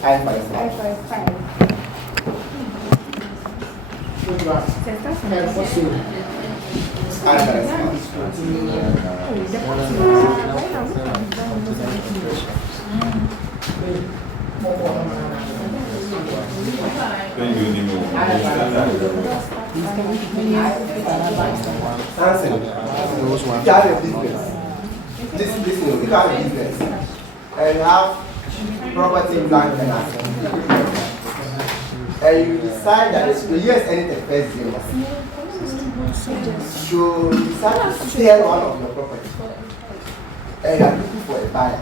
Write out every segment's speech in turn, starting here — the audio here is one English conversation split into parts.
I for S1. This if you have a business and you have property, plant, and assets, and you decide that the year ending the first year, so you decide to sell one of your property, and you are looking for a buyer.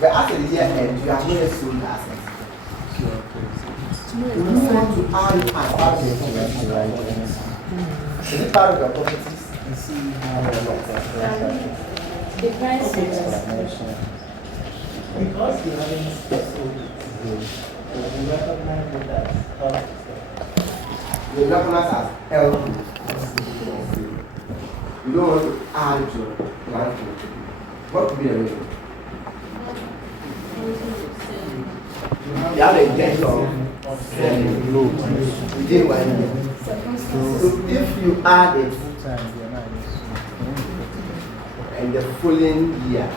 But after the year end, you have not yet sold the assets. You want to add as part of your property. Is it part of your properties? The price is because you haven't sold it, you recognize it as health. You recognize as health. You don't want to add to your plan. What could be the reason? You have a intention of selling within 1 year. So if you add it and the following year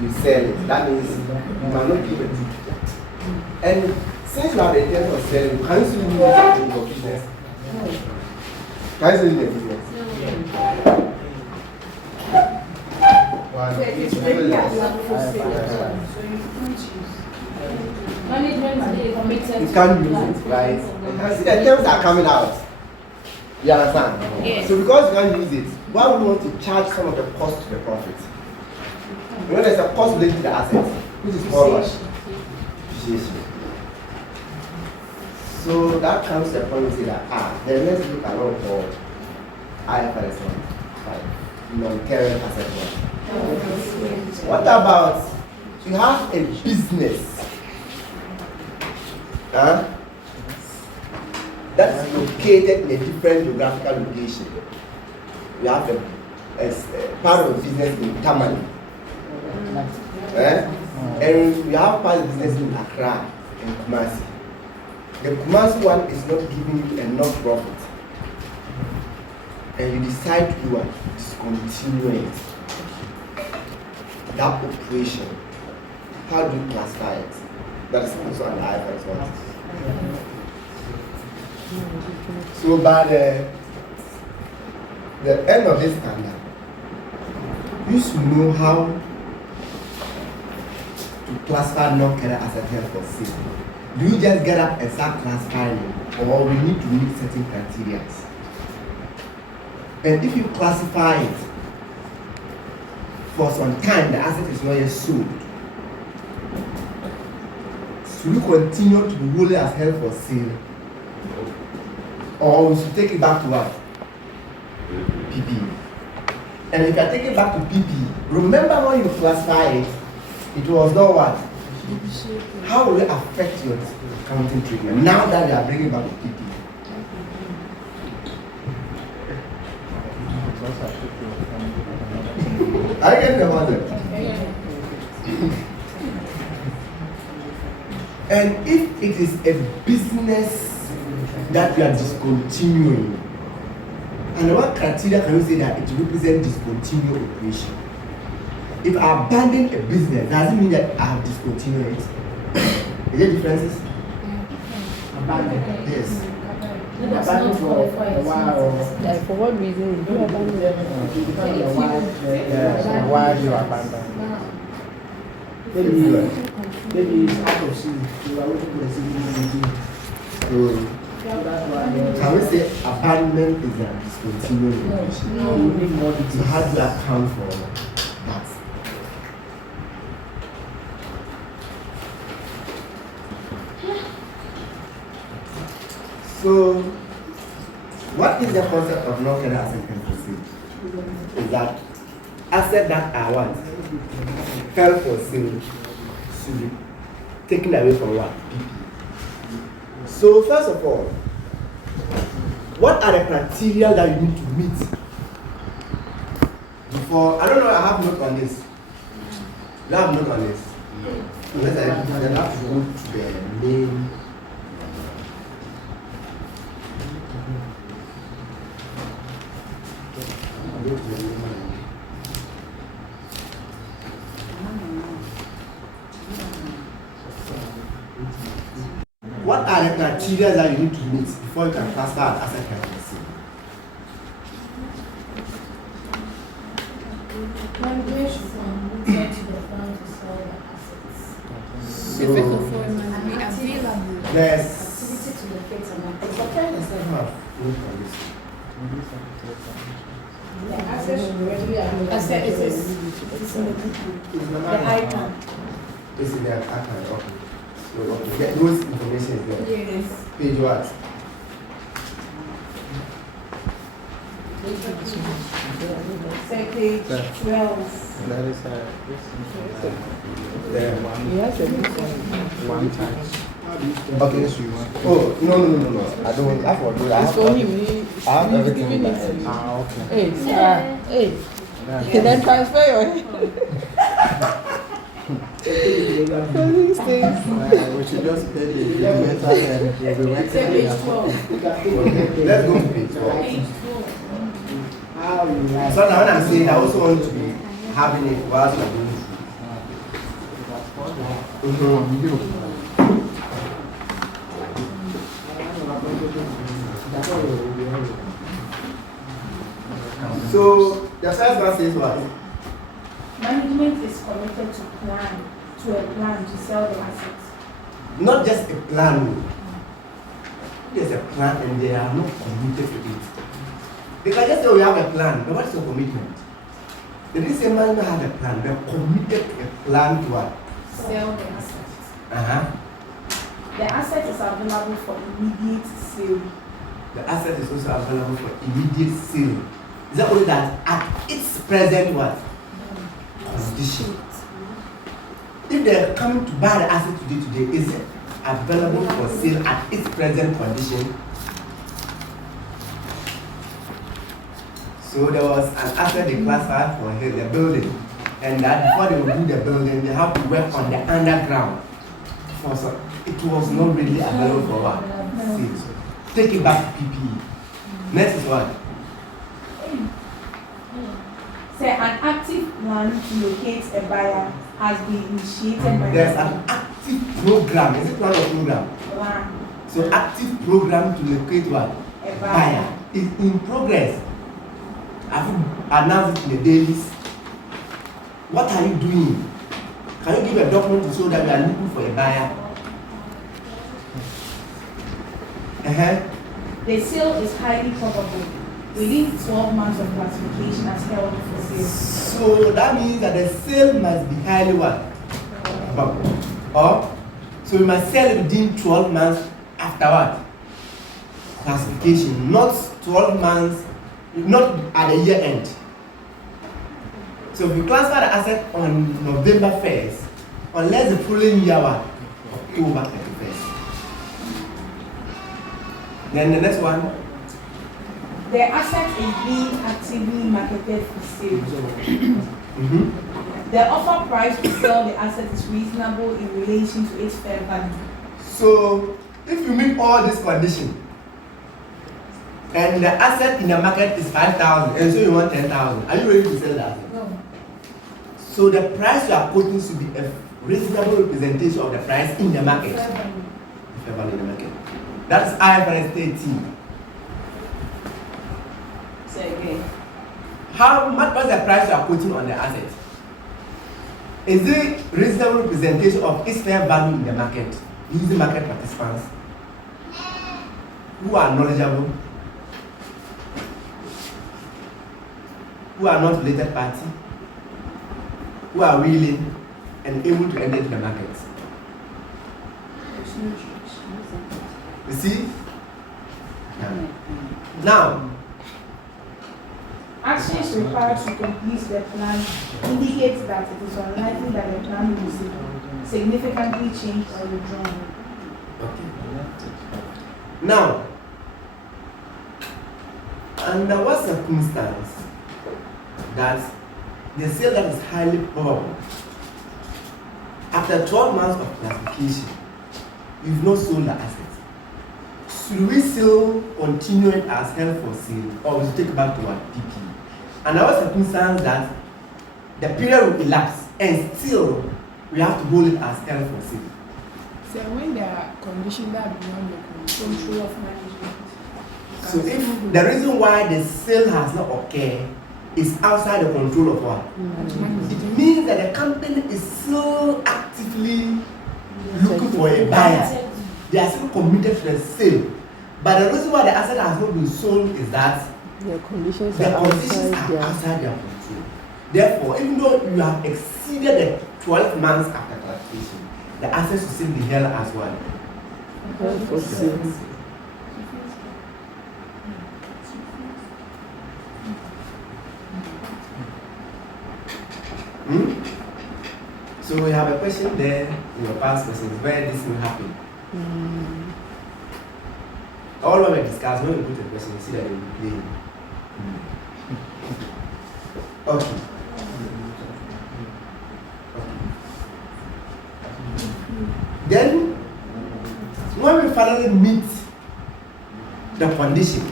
you sell it, that means you might not give it. And since you have the intention of selling, can you still use it in your business? Can you still use the business? You can't use it, right? See, the terms are coming out. You understand? Yes. So because you can't use it, why would you want to charge some of the cost to the profit? You know, there's a cost related to the assets, which is called depreciation. So that comes to the point where you say that, then let's look at what we call IFRS 1, non-current asset 1. What about you have a business that's located in a different geographical location? You have a part of the business in Tamale. And we have part of the business in Accra and Kumasi. The Kumasi one is not giving you enough profit. And you decide to discontinue it. That operation, how do you classify it? That is also an IFRS 1. So by the end of this standard, you should know how to classify non-current asset held for sale. Do you just get up and start classifying it, or we need to meet certain criteria? And if you classify it for some time, the asset is not yet sold, should we continue to be wholly as held for sale, or we should take it back to what? PP. And if you are taking it back to PP, remember when you classify it, it was not what? How will it affect your accounting treatment now that you are bringing back to PP? Are you getting the concept? And if it is a business that we are discontinuing, and what criteria can you say that it represents discontinued operation? If I abandon a business, does it mean that I have discontinued it? Is there differences? Abandon. Yes. Abandon for a while. Like for what reason you abandon them? Why do you abandon? Maybe it's out of sea. You are waiting for the sea. Can we say abandonment is a discontinued operation? No, you need more So details. how do you account for that? So, what is the concept of non-current asset held for sale? Is that assets that are what? Held for sale should be taken away from what? PP. So, first of all, what are the criteria that you need to meet before? I don't know, I have note on this. You have note on this? No. Unless I have to go to the main. What are the criteria that you need to meet before you can transfer an asset held for sale? Language from return to the plan to sell the assets. The first of all, it must be available. Yes. Activity to locate an It's asset. okay, let's not have no policy. The asset should be readily available. Asset is It's in the the manual. icon. It's in the account, okay. So, okay. Those information is there. Yes. Page what? Say page 12. That is There. Yes, one time. Okay. Oh, no. I don't. I forgot. it's for him. I have He's everything giving in it my to you. Ah, okay. Hey, sir. Hey. Can I transfer your head? These things. We should just pay the mental and we'll be working Say page together. 12. Let's go to page 12. Page 12. How you like? So now when I'm saying I also want to be having it whilst we're going through. So the first one says what? Management is committed to a plan to sell the assets. Not just a plan. There's a plan and they are not committed to it. They can just say we have a plan, but what's your commitment? They didn't say management have a plan, they're committed to a plan to what? Sell the assets. Uh-huh. The asset is available for immediate sale. The asset is also available for immediate sale. Is that only that at its present what? Condition. If they're coming to buy the asset today, is it available for sale at its present condition? So there was an asset they classified for here, the building, and that before they would do the building, they have to work on the underground. For some, it was not really available for what? Sale. Take it back to PPE. Next is what? Say an active plan to locate a buyer has been initiated by There's the an active program. Is it plan or program? plan. So active program to locate what? A Buyer. It's in progress. Have you announced it in the dailies? What are you doing? Can you give a document to show that we are looking for a buyer? The sale is highly probable within 12 months of classification as held for sale. So that means that the sale must be highly what? Probable. Or so we must sell it within 12 months after what? Classification, not 12 months, not at the year end. So if you classify the asset on November 1st, unless the following year what? October 31st. Then the next one. The asset is being actively marketed for sale. The offer price to sell the asset is reasonable in relation to its fair value. So if you meet all these conditions, and the asset in the market is 5,000, and so you want 10,000, are you ready to sell that? No. So the price you are quoting should be a reasonable representation of the price in the market. Fair value. Fair value in the market. That's IFRS 13. Say again. How much was the price you are quoting on the asset? Is it reasonable representation of its fair value in the market using market participants who are knowledgeable, who are not related party, who are willing and able to enter the market? You see? Now, Actions required to complete the plan indicates that it is unlikely that the plan will be significantly changed or withdrawn. Now, under what circumstance that the sale that is highly probable after 12 months of classification, you've not sold the asset. Should we still continue it as held for sale or we should take it back to our PP? And our circumstance that the period will elapse and still we have to hold it as held for sale. So when there are conditions that beyond the control of management. So if the reason why the sale has not occurred is outside the control of what? It means that the company is still actively looking for a buyer. They are still committed to the sale. But the reason why the asset has not been sold is that The conditions the are conditions outside are their outside their control. Therefore, even though you have exceeded the 12 months after classification, the assets will still be held as well. held for sale. So we have a question there in your past questions where this will happen. All what we discuss, when we put a question, you see that they will be playing. Okay. Then, when we finally meet the condition,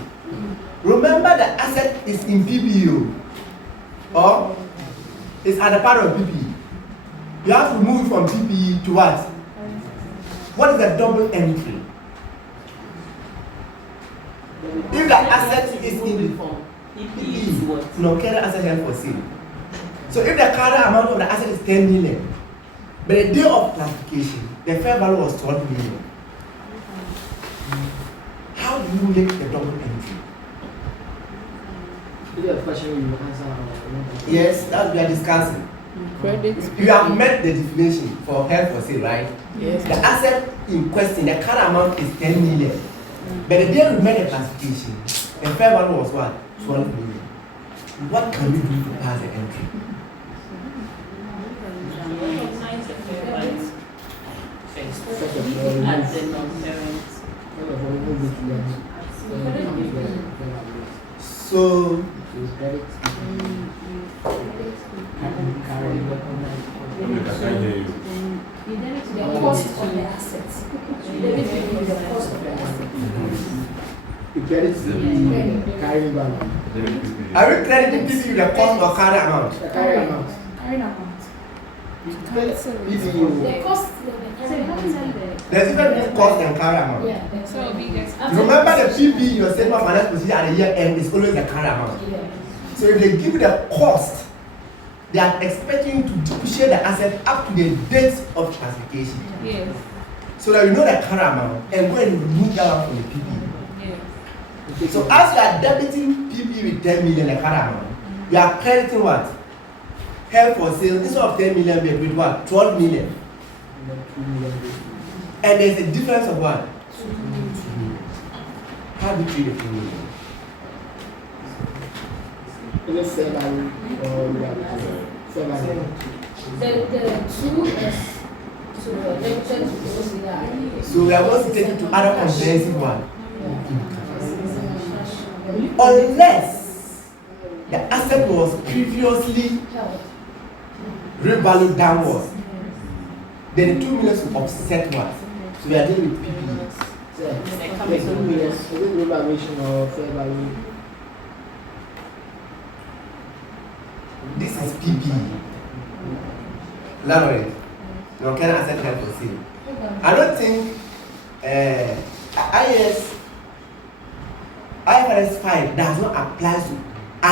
remember the asset is in PPU or is at the part of PPE. You have to move from PPE to what? What is a double entry? If the asset is in PPE, no current asset held for sale. So if the current amount of the asset is 10 million, but the day of classification, the fair value was 12 million. How do you make the double entry? Is there a question you answer? Yes, that we are discussing. Credit. You have met the definition for held for sale, right? Yes. The asset in question, the current amount is 10 million. But the day we made the classification, the fair value was what? 12 million. What can we do to pass the entry? Recognize the fair value first Second, as the non-parent. So, The cost of the assets. The cost of the assets. the credit carrying value. are we crediting people the cost or carry amount? The carrying amount. Carrying amount. PPU. The cost, the carrying amount. There's even between cost and carry amount. Yeah. So biggest. Remember the PB in your statement of financial position at the year end is always the carry amount. Yeah. So if they give you the cost, they are expecting you to depreciate the asset up to the date of classification. Yes. So that you know the carry amount and go and remove that one from the PB. Yes. So as you are debiting PB with 10 million, the carry amount, you are crediting what? Held for sale instead of 10 million, with what? 12 million. And there's a difference of what? How do you treat the 2 million? Is it fair value or fair value? The two is to debited to OCI. So we are going to take it to other comprehensive one. Unless the asset was previously revalued downwards, then the 2 million will offset what? So we are dealing with PPE. Is it revaluation or fair value? This is PPE. Landlord, your current asset held for sale. I don't think IFRS 5 does not apply to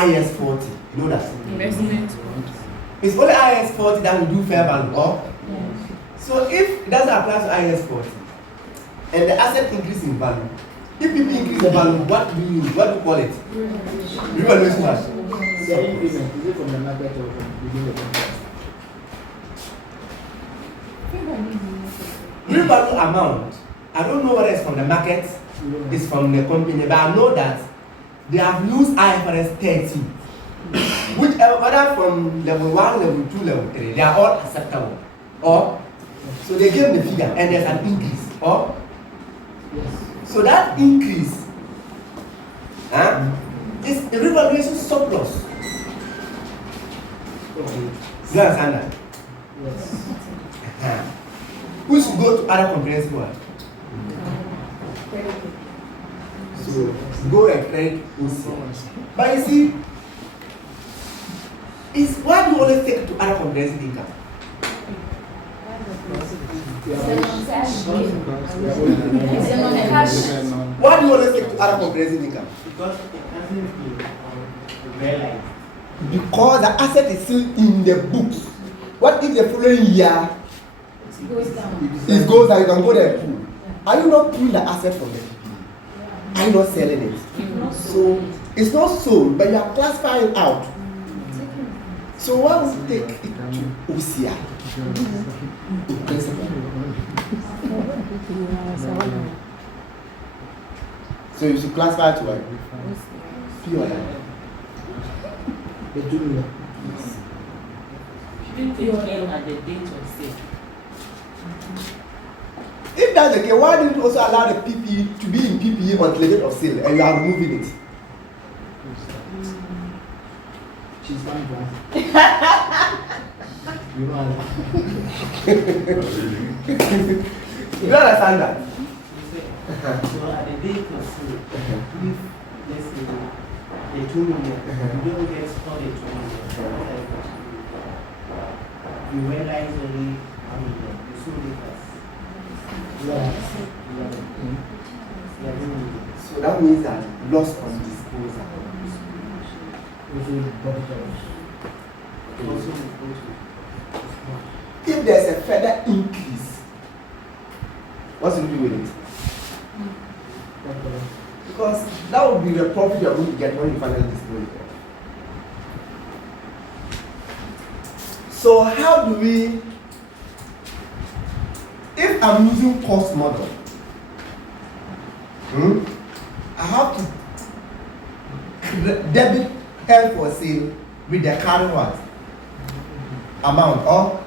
IS 40. You know that? Investment. It's only IS 40 that will do fair value. Or? So if it doesn't apply to IS 40 and the asset increase in value, if people increase in value, what do you use? What do you call it? Revaluation. The increment, is it from the market or from within the company? Revalue amount, I don't know whether it's from the market, it's from the company, but I know that they have used IFRS 30. Whichever, whether from level 1, level 2, level 3, they are all acceptable. Or, so they give the figure and there's an increase. Or, so that increase is a revaluation surplus. Okay. Do you understand that? Yes. Who should go to other comprehensive one? So go and credit OCI. But you see, why do you always take to other comprehensive income? Why do you always take to other comprehensive income? Because it hasn't been realized. Because the asset is still in the books. What if the following year It goes down. it goes down? You can go there and pull. Are you not pulling the asset from the PPE? Are you not selling it? So it's not sold, but you are classifying it out. So why would you take it to OCI? In principle. So you should classify it to what? POL. The junior. Shouldn't it end at the date of sale? If that's the case, why didn't you also allow the PPE to be in PPE until the date of sale and you are removing it? She's fine, bro. You know. You don't understand that? So at the date of sale, if let's say the 2 million, you don't get all the 2 million. You realize only how many you sold it as 11. So that means that loss on disposal. Also, If there's a further increase, what should we do with it? Because that would be the profit you're going to get when you finally dispose it. So how do we, if I'm using cost model, I have to debit held for sale with the current what? Amount. Or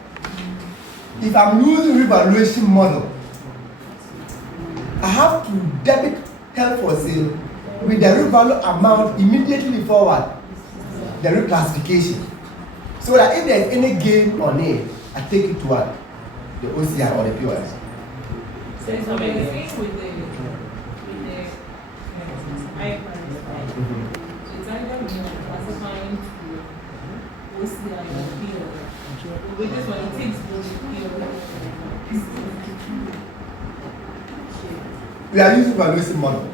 if I'm using revaluation model, I have to debit held for sale with the revalue amount immediately before what? The reclassification. So that if there's any gain on it, I take it to what? The OCI or the POS. So it's amazing with the IFRS, right? So it's either classifying to OCI or PO. With this one, it takes both PO. We are using valuation model.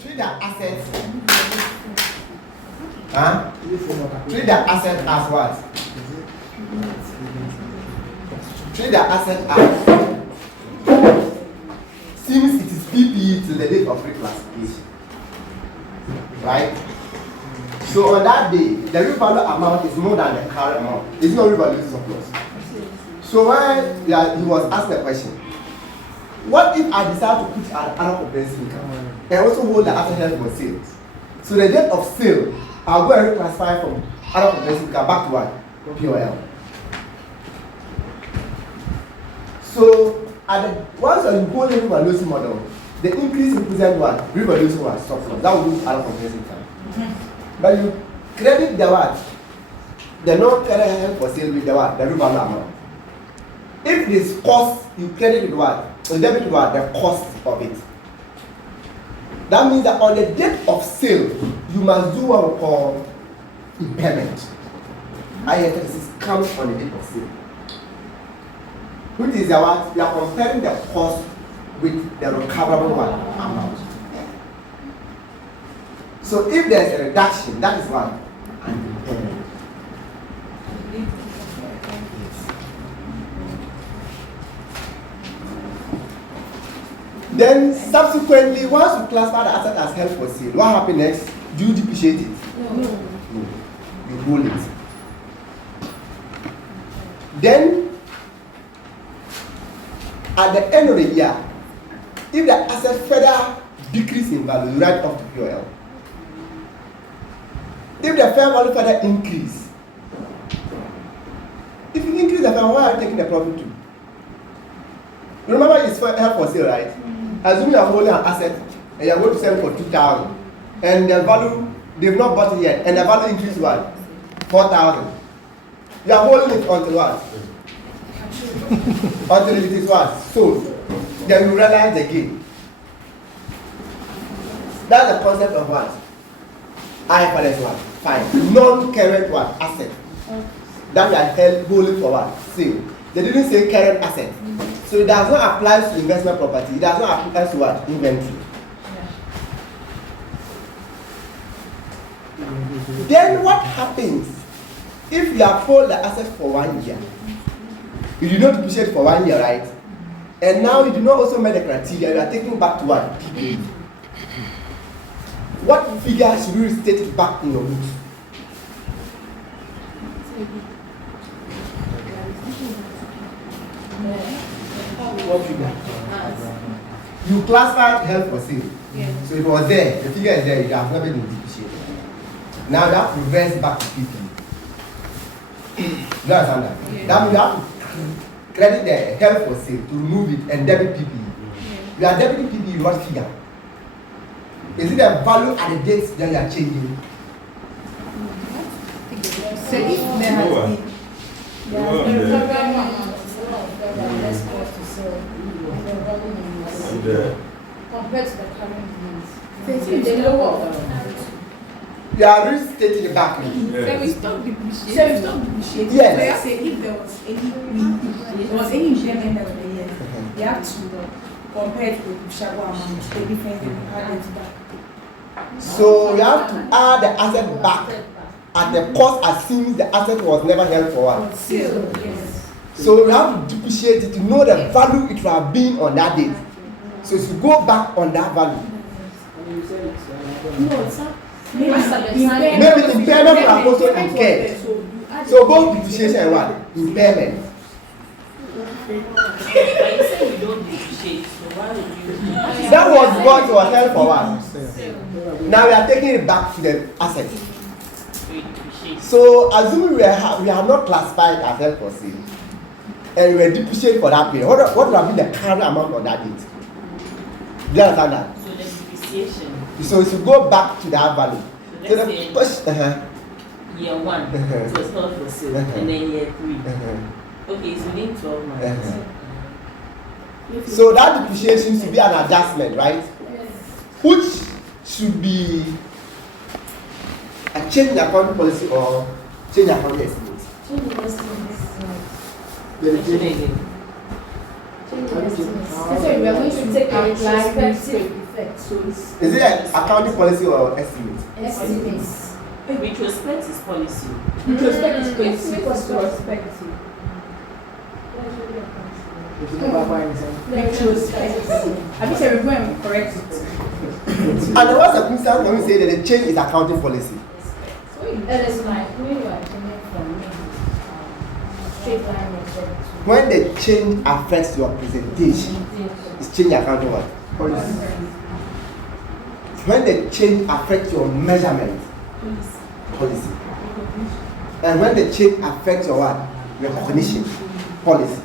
Treat the assets. Treat the asset as what? Treat the asset as since it is PPE till the date of reclassification. Right? So on that day, the revalue amount is more than the current amount. It's not revaluation surplus. So when he was asked the question, what if I decide to put an other comprehensive income and also hold the asset held for sale? So the date of sale, I'll go and reclassify from other comprehensive income back to what? POL. So once you hold the revaluation model, the increase represents what? Revaluation was surplus. That will be other comprehensive income. But you credit the what? The non-current held for sale with the what? The revalue amount. If this cost, you credit with what? So debit what? The cost of it. That means that on the date of sale, you must do what we call impairment. IFRS comes on the date of sale. Which is the what? We are comparing the cost with the recoverable what? Amount. So if there's a reduction, that is what? An impairment. Then subsequently, once you classify the asset as held for sale, what happens next? Do you depreciate it? No. You hold it. Then, at the end of the year, if the asset further decrease in value, you write off to POL. If the fair value further increase, if you increase the fair value, why are you taking the profit to? You remember it's held for sale, right? Assume you are holding an asset and you are going to sell it for 2,000, and the value they've not bought it yet, and the value increase what? 4,000. You are holding it until what? until it is what? Sold. Then you realize again. That's the concept of what? IFRS what? Fine. Non-current what? Asset. That we are held holding for what? Sale. They didn't say current asset. So it does not apply to investment property. It does not apply to what? Inventory. Then what happens if you have held the asset for 1 year? You do not depreciate for 1 year, right? And now you do not also meet the criteria. You are taking back to what? What figure should you state it back in your books? What figure? You classified held for sale. So if it was there, the figure is there, you have never been depreciated. Now you have to reverse back to PP. Do you understand that? That means you have to credit the held for sale to remove it and debit PP. You are debiting PP, what figure? Is it the value at the date that you are changing? So if there has been compared to the current needs. the lower. You are restating it back. So we stop depreciating. Yes. So you say if there was any impairment that was there, you have to compare to the shadow amount, the difference in added back. So you have to add the asset back at the cost assumes the asset was never held for what? Still, yes. So you have to depreciate it to know the value it will have been on that date. So if you go back on that value, No, it's not. maybe impairment will have also incurred. So both depreciation and what? Impairment. But you say we don't depreciate, so why would you? That was what was held for what? Now we are taking it back to the asset. We depreciate. So assuming we have not classified as held for sale, and we were depreciated for that period, what would have been the current amount on that date? Do you understand that? So the depreciation. So if you go back to that value, So so let's the say question, year 1, it was held for sale, and then year 3. Okay, it's within 12 months. so that depreciation should be an adjustment, right? Which should be a change in accounting policy or change in accounting estimate. Mention again. So we are going to take retrospective effect. So it's Is it an accounting policy or estimate? Estimates. Retrospect is policy. retrospective. Retrospective. Retrospective. I think we're going to correct it. And there was a circumstance when we say that the change is accounting policy. It is like when you are changing from straight line method When the change affects your presentation, it's change accounting what? Policy. When the change affects your measurement, policy. And when the change affects your what? Your recognition, policy.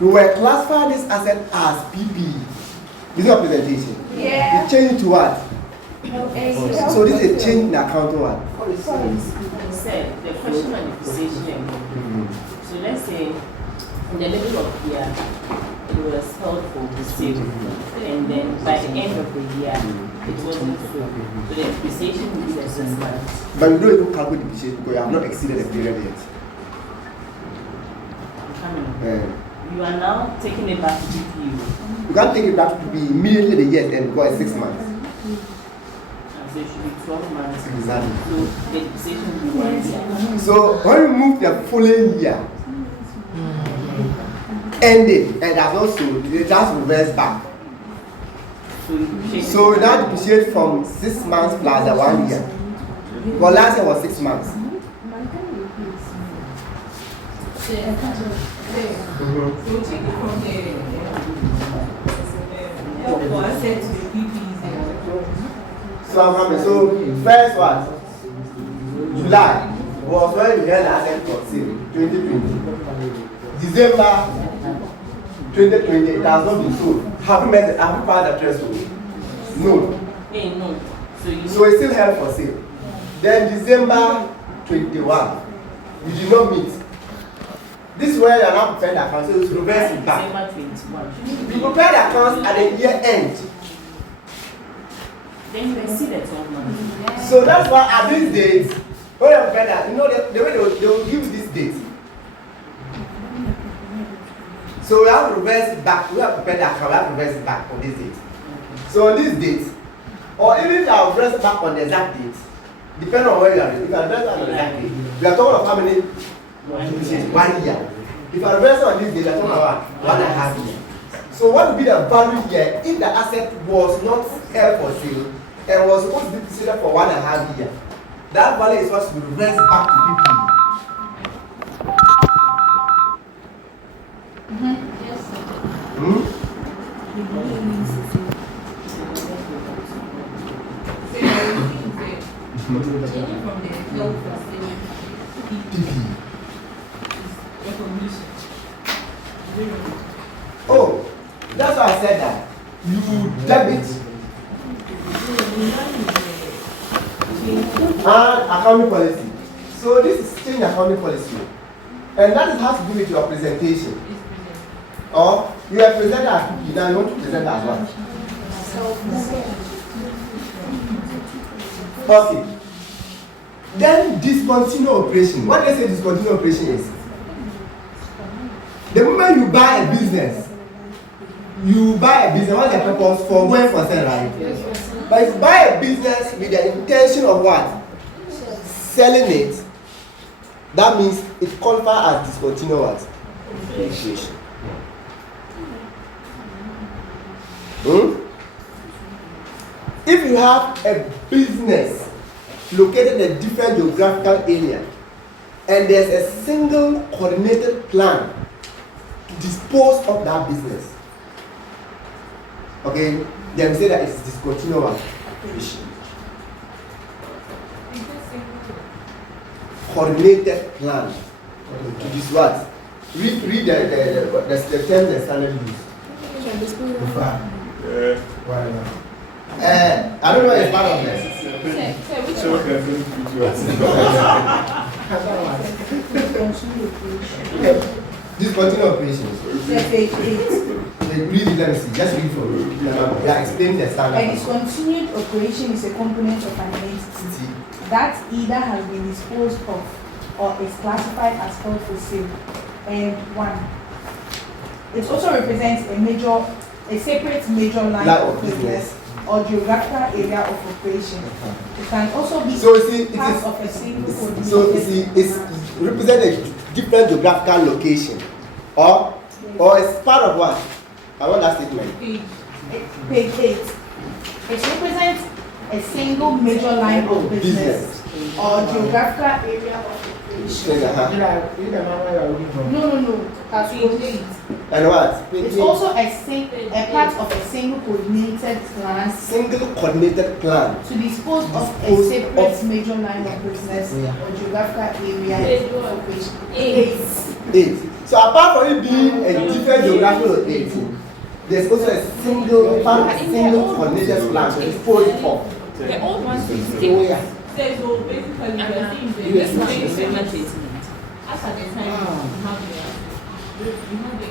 We were classifying this asset as PP. This is your presentation. Yeah. You change it to what? So this is a change in accounting what? He said the question on depreciation. So let's say in the middle of the year, it was held for the sale, and then by the end of the year, it wasn't so. So the depreciation will be the 6 months. But you don't even calculate depreciation because you have not exceeded the period yet. Coming. Eh. You are now taking it back to GPU. You can't take it back to be immediately the year end because it's 6 months. And so it should be 12 months. Exactly. So the depreciation will be 1 year. So when you move the following year, ending, and that's also it just reverse back. So you depreciate. So we now depreciate from 6 months plus the 1 year. Well, last year was 6 months. So take it from the asset to the PPs. So I'm happy. So first one, July was when we had the asset for sale, 2020. December 2020, it has not been sold. Have you passed the threshold? No. Hey, no. So it's still held for sale. Then December 21, you did not meet. This is where you are now preparing the accounts, so it's reverse it back. December 21. You prepare the accounts at the year end. Then you can see the 12 months. So that's why at this date, when you prepare that, you know the way they will give you this date. So we have to reverse it back. We have to prepare the account, we have to reverse it back on this date. So on this date, or even if you are reverse it back on the exact date, depending on where you are, if you are reverse on the exact date, we are talking of how many? 1 year. If you are reversing on this date, we are talking about 1.5 years. So what would be the value here if the asset was not held for sale and was supposed to be considered for 1.5 years? That value is supposed to be reversed back to people. Yes, sir. Changing from the health facility recognition. Oh, that's why I said that. You debit and accounting policy. So this is change accounting policy. And that has to do with your presentation. Or you are presented as PP, now you want to present as what? Okay. Then discontinued operation. What they say discontinued operation is? The moment you buy a business, what's the purpose? For going for sale, right? But if you buy a business with the intention of what? Selling it, that means it qualifies as discontinued what? Operation. If you have a business located in a different geographical area and there's a single coordinated plan to dispose of that business, okay, then we say that it's discontinued operation. Coordinated plan to this what? Read the term the standard use. Why not? I don't know if it's part of this. Discontinued operations. Read it, let me see. Just read it for me. Yeah, explain the standard. A discontinued operation is a component of an entity that either has been disposed of or is classified as held for sale. And one, it also represents a separate major line of business or geographical area of operation. It can also be part of a single coordinated. So it's represent a different geographical location, or it's part of what? I want that statement. Page 8. It represents a single major line of business or geographical area of operation. No. That's page 8. And what? It's also a part of a single coordinated plan. Single coordinated plan To dispose of a separate major line of business or geographical area of operation. 8. So apart from it being a different geographical location, there's also a single coordinated plan to dispose of. The old one says so basically as at the time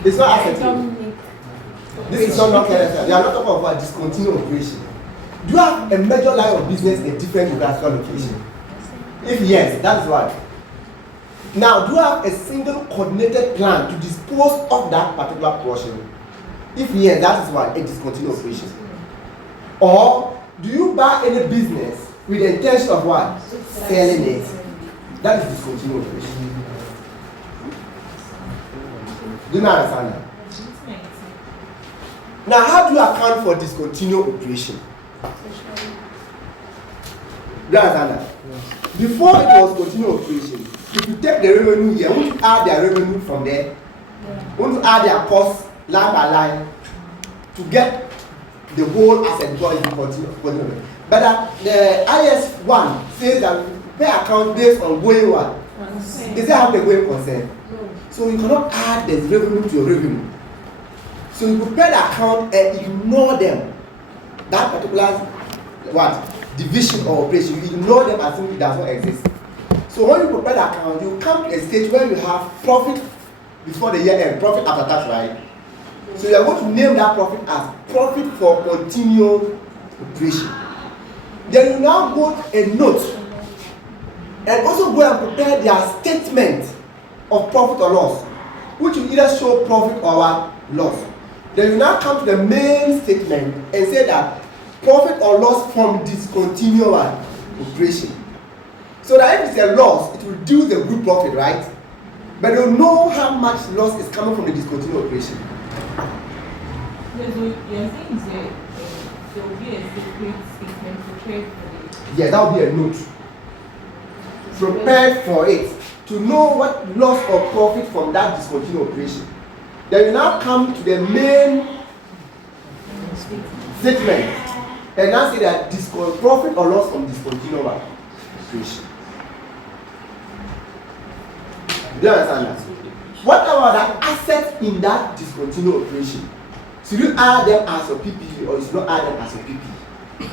it's not asset. This is not CRS. They are not talking about discontinued operation. Do you have a major line of business in a different geographical location? If yes, that's why. Now, do you have a single coordinated plan to dispose of that particular portion? If yes, that is why a discontinued operation. Or do you buy any business with the intention of what? Selling it. That is discontinued operation. Do you understand that? Now, how do you account for discontinued operation? Do you understand that? Before it was continued operation, if you take the revenue here, won't you add their revenue from there? Won't you add their costs line by line to get the whole asset before it continued? But the IS1 says that pay account based on going what? They say have the going concern. So you cannot add the revenue to your revenue. So you prepare the account and ignore them. That particular what? Division or operation, you ignore them as if it does not exist. So when you prepare the account, you come to a stage where you have profit before the year end, profit after tax, right? So you are going to name that profit as profit for continued operation. Then you now go a note and also go and prepare their statement of profit or loss, which will either show profit or loss. Then you now come to the main statement and say that profit or loss from discontinued operation. So that if it's a loss, it will reduce the group profit, right? But you know how much loss is coming from the discontinued operation. Yes, so you're saying that there will be a separate statement prepared for it. Yes, that will be a note. Prepared for it to know what loss or profit from that discontinued operation. Then you now come to the main statement and now say that profit or loss from discontinued operation. Do you understand that? What about the assets in that discontinued operation? Should you add them as a PPE or you should not add them as a PPE?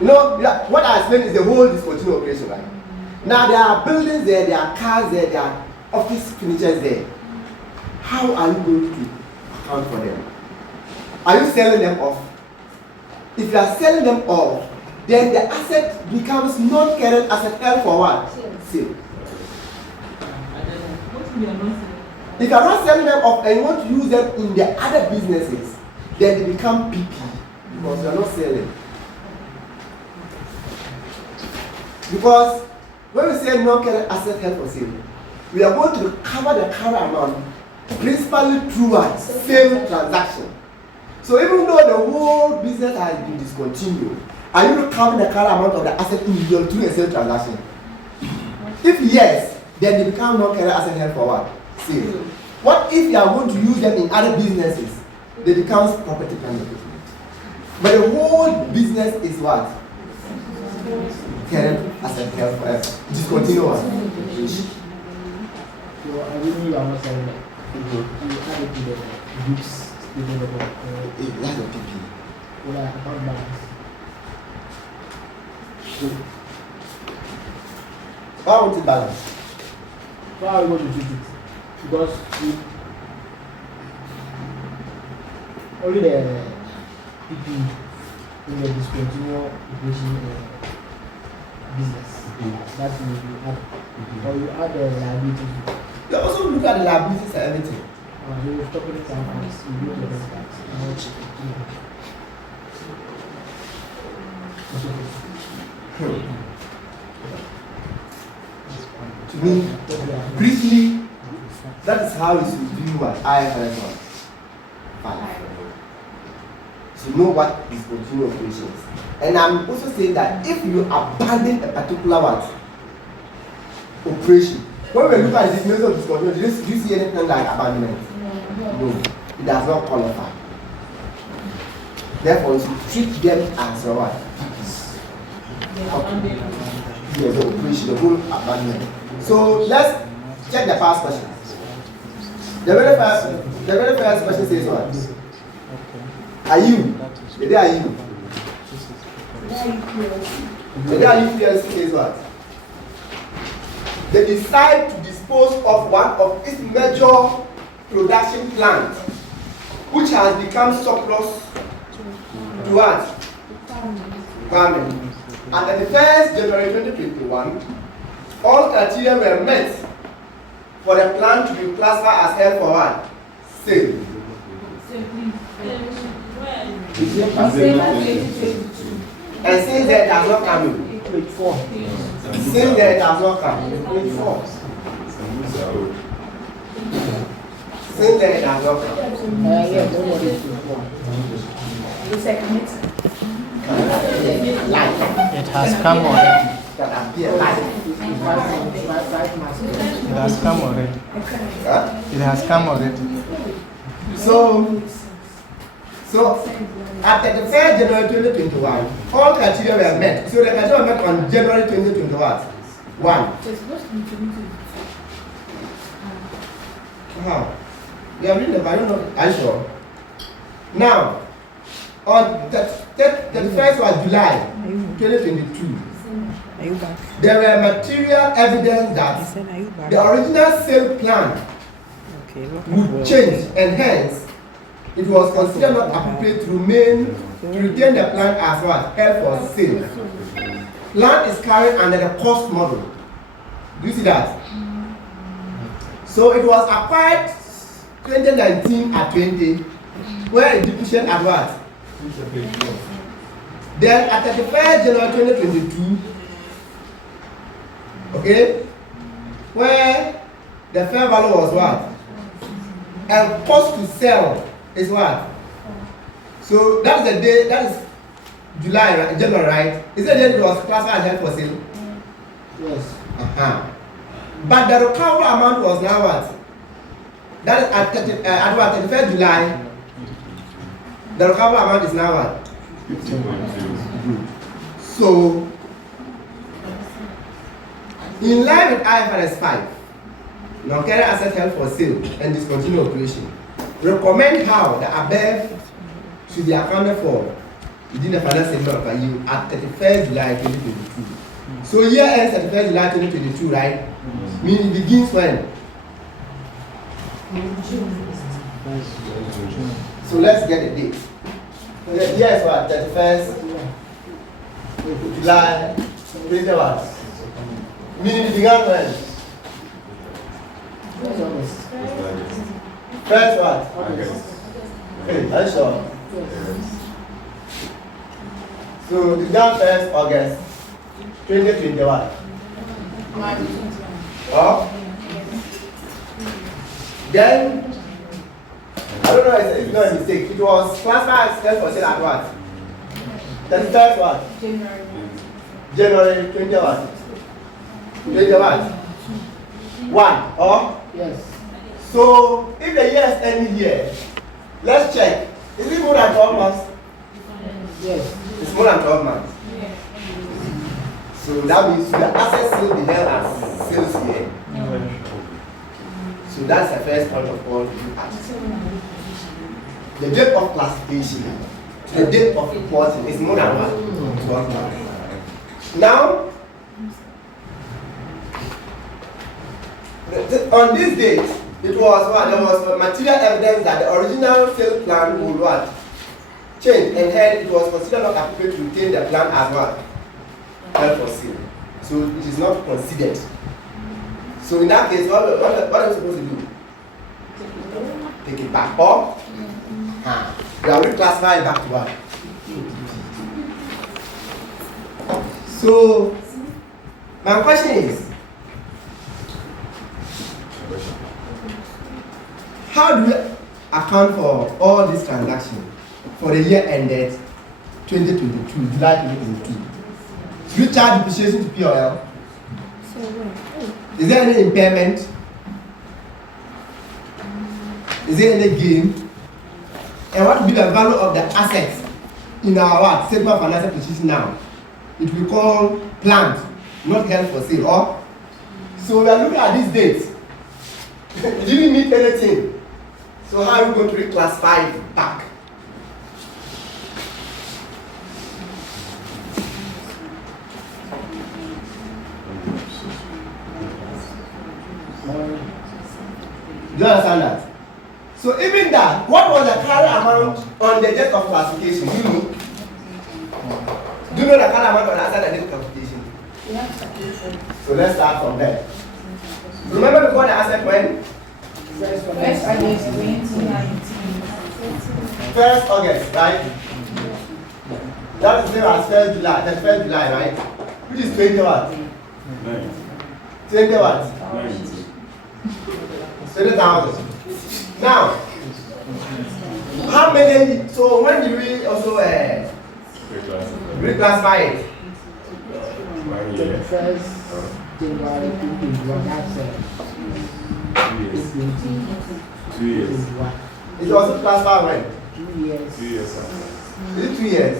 You know, what I explained is the whole discontinued operation, right? Now there are buildings there, there are cars there, there are office furnitures there. How are you going to account for them? Are you selling them off? If you are selling them off, then the asset becomes non-current asset held for what? Sale. If you are not selling them off and you want to use them in the other businesses, then they become PP because you are not selling. Because when we say non-current asset held for sale, we are going to cover the current amount principally through a sale transaction. So even though the whole business has been discontinued, are you recovering the current amount of the asset individual through a sale transaction? If yes, then they become non-current asset held for what? Sale. What if you are going to use them in other businesses? They become property plant equipment. But the whole business is what? Current asset held for discontinued. So I really you are not selling it. You add it to the goods development. That's a PP. Or account balance. Why won't it balance? So how are we going to treat it? Because only the PP in the discontinued operation business. That will be add. Or you add the liability. You also look at the liabilities and everything. You will stop it sometimes. You go to the tax. To me, briefly, that is how you should view what IFRS 5. So you know what is continued operations. And I'm also saying that if you abandon a particular operation, when we look at the definition of discontinued, do you see anything like abandonment? No, it does not qualify. Therefore, you should treat them as what? Yes, the operation, the whole abandonment. So let's check the past question. The very first question says what? Are you? The day are you? The day are you PLC says what? They decide to dispose of one of its major production plants, which has become surplus to what? Farming. And on the 1st January 2021, all criteria were met for the plant to be classified as held for what? Sale. And since then it has not come in. Since then it has not come. Since then it has not come. It has come already. It has come already. Huh? It has come already. So after the 1st January 2021, all criteria were met. So the criteria were met on January 2021. How? We have written the I don't know. Are you sure? Now, on the 31st was July 2022. There were material evidence that the original sale plan would change, and hence it was considered not appropriate to retain the plant as what? Held for sale. Land is carried under the cost model. Do you see that? So it was acquired 2019 at 20, where it depreciated at what? Then at 31st January 2022, okay, where the fair value was what? And cost to sell is what? So that is the day, that is July, right? January, right? Is it the day it was classified as held for sale? Yes. But the recoverable amount was now what? That is at 31st July. The recoverable amount is now what? 15.0. So, in line with IFRS 5, non-current asset held for sale and discontinued operation, recommend how the above should be accounted for within the financial statement of a year at 31st July 2022. So year ends 31st July 2022, right? Meaning it begins when? So let's get the date. The year is what? 31st July 21. Meaning it began when? First what? Okay, are you sure? So it began 1st August 2021. Oh? Then, I don't know if it's not a mistake. It was classified as held for sale at what? 31st what? January 20 what? 20 what? 1. Oh? Yes. So, if the year is ending here, let's check. Is it more than 12 months? Yes. It's more than 12 months. So that means the assets still be held as sales here. So that's the first point of all to look at. The date of classification to the date of reporting is more than what? 12 months. Now, on this date, it was what? There was material evidence that the original sale plan would what? Change, and hence it was considered not appropriate to retain the plan as what? Held for sale. So it is not considered. So in that case, what are we supposed to do? Take it back. Or we are reclassify it back to what? So my question is, how do we account for all these transactions for the year ended 2022, July 2022? Do we charge depreciation to POL? Is there any impairment? Is there any gain? And what will be the value of the assets in our what? Statement of financial position now? It will be called plant, not held for sale. Or so we are looking at these dates. It didn't mean anything. So how are we going to reclassify it back? Do you understand that? So even that, what was the current amount on the date of classification? Do you know? Do you know the current amount on the asset and date of classification? So let's start from there. Remember before the asset when? First August 2019. 1st August, right? That is the same as 1st July, that's 1st July, right? Which is 20 what? 20 what? 20,000. Now, how many? So when did we also reclassify it? 1st January 2021. That's 2 years. It was classified when? 2 years. 2 years. Is it 2 years?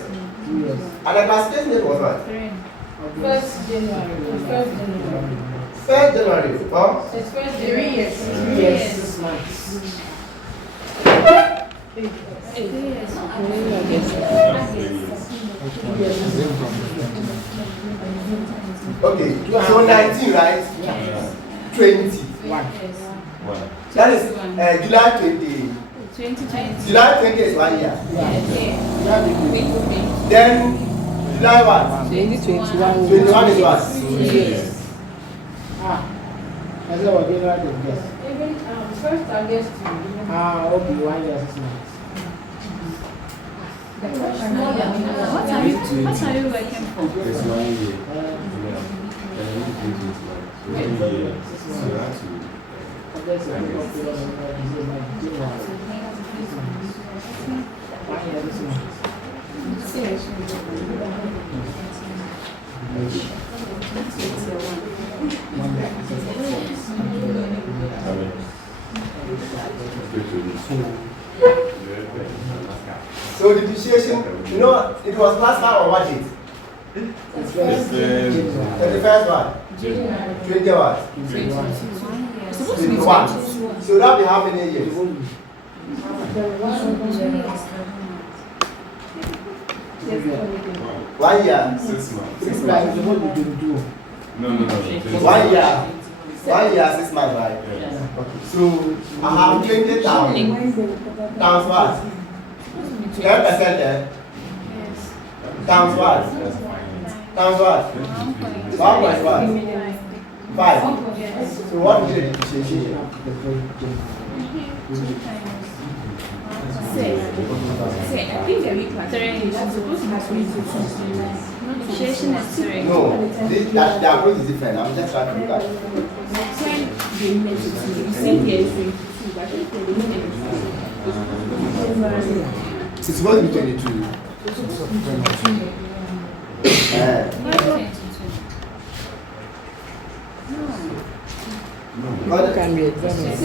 2 years. And the classification date was what? 1st January. 1st January. 1st January. Oh? It's 1st 3 January. years. 3 years. 6 months. Okay, so 19, right? 20. That is July 20. 2020. July 20 is 1 year. Yeah. Then July what? 2021. 21 is what? 2 years. Ah, I said what you know to guess. Even first August to Ah, okay, 1 year 6 months. What are you working for? It's 1 year. So that's I guess I'm going to do it. 1 year 6 months. So depreciation, you know, it was classified on what date? It's 31st what? 20 what? 21. So that will be how many years? 1 year. 6 months. 6 months, it's supposed to be 22. No. 1 year. 1 year, 6 months, right? Yeah. Okay. So I have 20,000 times what? 10% there. Times what? Times what? 1.1. 5. So what is the depreciation? I think the reclassification is supposed to be 22. Notification is 3. No, the approach is different. I'm just trying to look at it. It's supposed to be 22. What can be examined?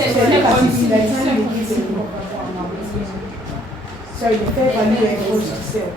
Sorry, the fair value and cost to sell.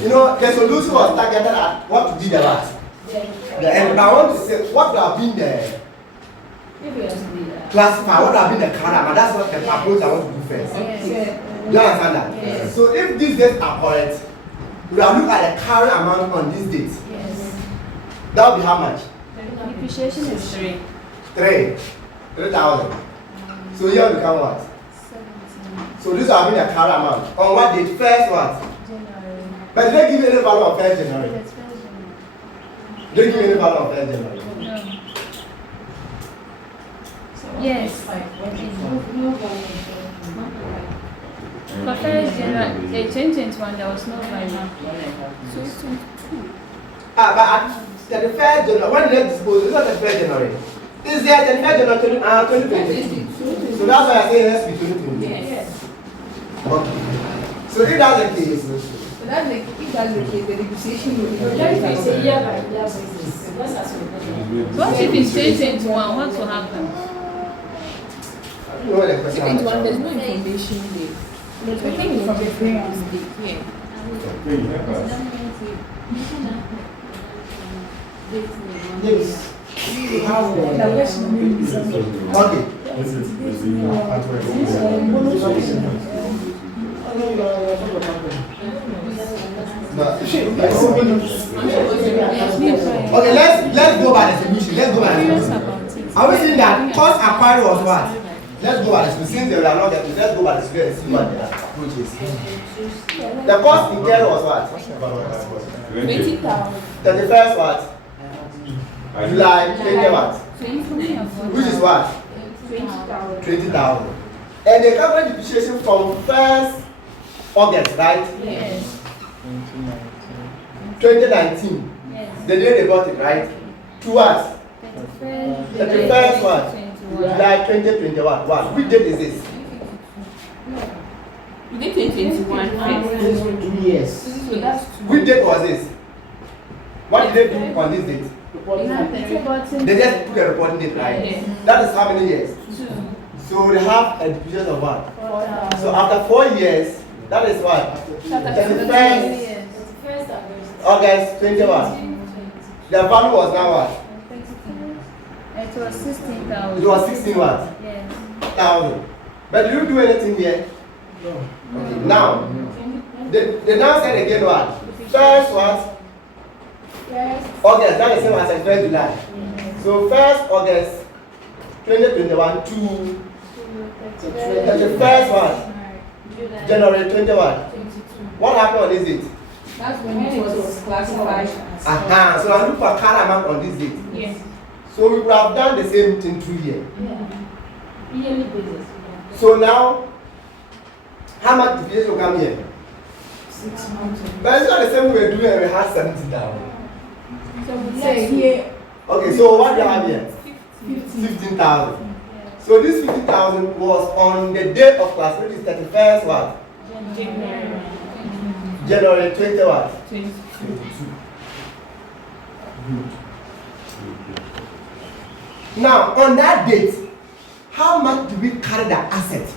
You know, the solution was targeted at what to be the last. And I want to say what would have been the classify, what would have been the current, and that's what the approach I want to do first. Do you understand that? So if these dates are correct, we will look at the current amount on this date. That will be how much? Depreciation is 3. 3,000. So here will become what? 17. So this will have been the current amount. On what date? First what? January. But did they give you any value on 1st January? That's 1st January. Did they give you any value on 1st January? No. Yes. For 1st January, 2021, there was no value. But at the 1st January, when did they dispose? It's not the 1st January. Is there the 1st January 2020? So that's why I say it has to be 2020. Yes. Okay. So if that's the case, So that's like, if that's the case, the negotiation will be. What if in 2021, what will happen? I don't know what the question is. There's no information there. I think from the parents. Yeah. Yes. You have The West Nile is Okay. Okay, let's go by the solution. Let's go by the solution. Are we saying that cost acquired was what? Let's go by the solution. Since they are not getting, let's go by the solution and see what the approach is. The cost incurred was what? 20,000. 31st what? July 20 what? 20. Which is what? 20,000. 20,000. And the current depreciation from 1st August, right? Yes. 2019. Yes. The day they bought it, right? To what? 31st what? July 2020 what? What? Which date is this? You did 2021 first. 2 years. So that's Which date was this? What did they do on this date? You have the reporting. They just took a reporting date, right? Yes. That is how many years? 2. So they have a depreciation of what? 4,000. So after 4 years, that is what? 31st First August 20 what? The value was now what? It was 16,000. It was 16 what? Yes. Thousand. But did you do anything here? No. Okay. Now, they now said again what? First what? August, that is the same as 1st July. So 1st August 2021 to 31st what? January 20 what? What happened on this date? That's when it was classified as. So I look for current amount on this date. Yes. So we would have done the same thing through here. yearly basis. So now, how much depreciation will come here? 600. But it's not the same we were doing and we had 70,000. So we say here. Okay, so what do you have here? 15,000. So this 15,000 was on the day of class, which is 31st what? January 20 what? 22. Now, on that date, how much do we carry the asset?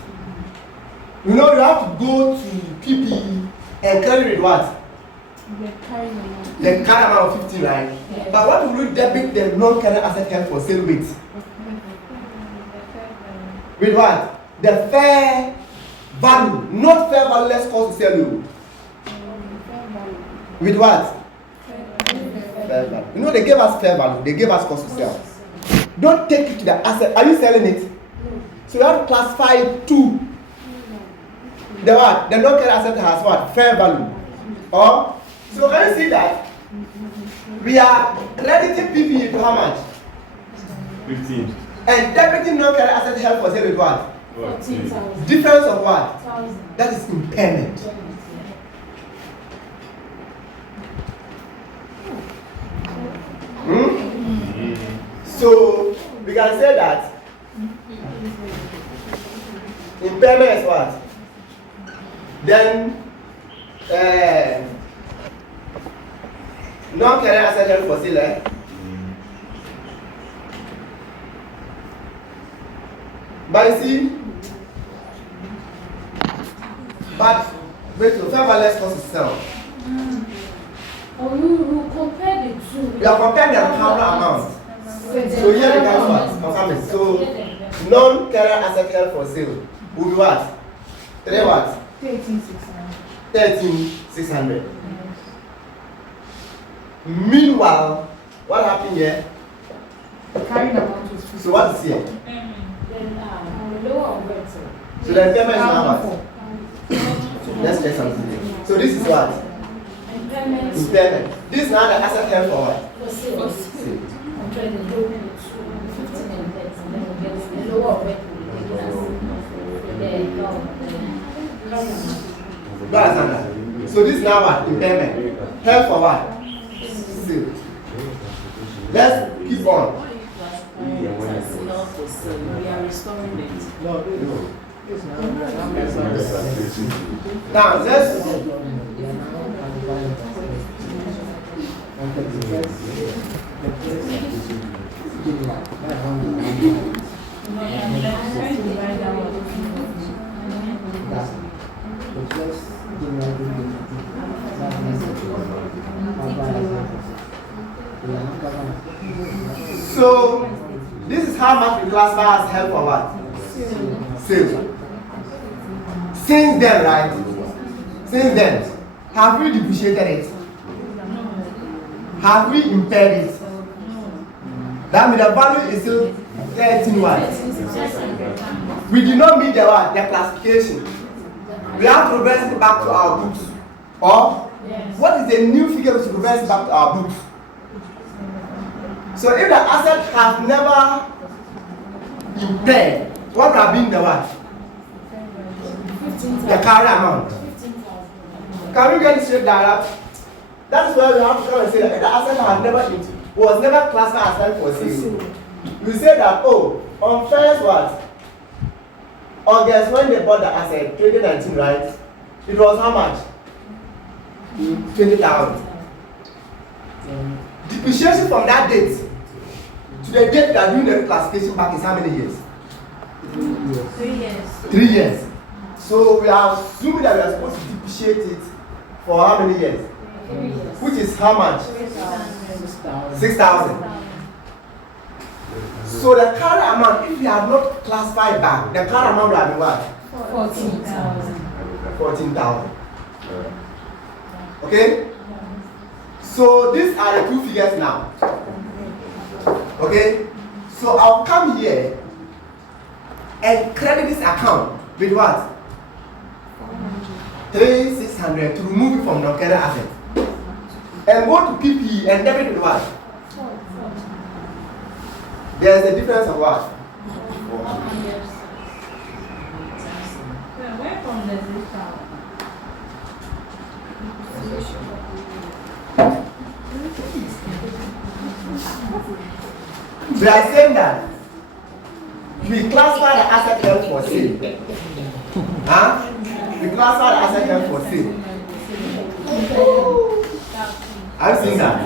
You know, you have to go to PP and carry with what? The current amount of 15, right? Yes. But what will you debit the non-current asset held for sale with? With what? The fair value, not fair value less cost to sell you. With what? Fair value. You know, they gave us fair value, they gave us cost to sell. Don't take it to the asset. Are you selling it? So you have to classify it to the what? The non-current asset has what? Fair value. Or so can you see that we are crediting PP to how much? 15. And debiting non-current asset held for sale with what? 14,000. Difference of what? 1,000. That is impairment. So we can say that impairment is what? Then non-current asset held for sale. But you see, but wait, to fair value less cost to sell. Oh, you compare the two. We are comparing the counter amount. So here becomes what? I'm coming. So non-current asset held for sale will be what? 3 what? 13,600. 13,600. Meanwhile, what happened here? Carrying amount was 50. So what is here? Then lower of it. So the impairment is now what? Let's check something. So this is what? Impairment. Impairment. This is now the asset held for what? For sale. Sale. Compare the two, 15 and 13. Then we get the lower of it. So this is now what? Impairment. Held for what? Sale. Let's keep on. We are restoring it. No. Now let's so this is how much we classify as held for what? Sale. Since then, right? Since then, have we depreciated it? Have we impaired it? That means the value is still 13 what? We did not meet the what? The classification. We have to reverse it back to our books. Or what is the new figure we should reverse back to our books? So if the asset has never impaired, what would have been the what? The carry amount. Can we get it straight direct? That is why we have to come and say that if the asset was never classified as held for sale, we say that on first what? August when they bought the asset, 2019, right? It was how much? 20,000. Depreciation from that date to the date that doing the classification back is how many years? 3 years. 3 years. So we are assuming that we are supposed to depreciate it for how many years? 3 years. Which is how much? 6,000. So the current amount, if you have not classified back, the current amount will be what? 14,000. 14,000. Okay? So these are the two figures now. Okay? So I'll come here and credit this account with what? 3,600 to remove it from non-current asset. And go to PPE and debit with what? There's a difference of what? Where from does this come? We are saying that we classify the asset held for sale. Huh? We classify the asset held for sale. Have you seen that?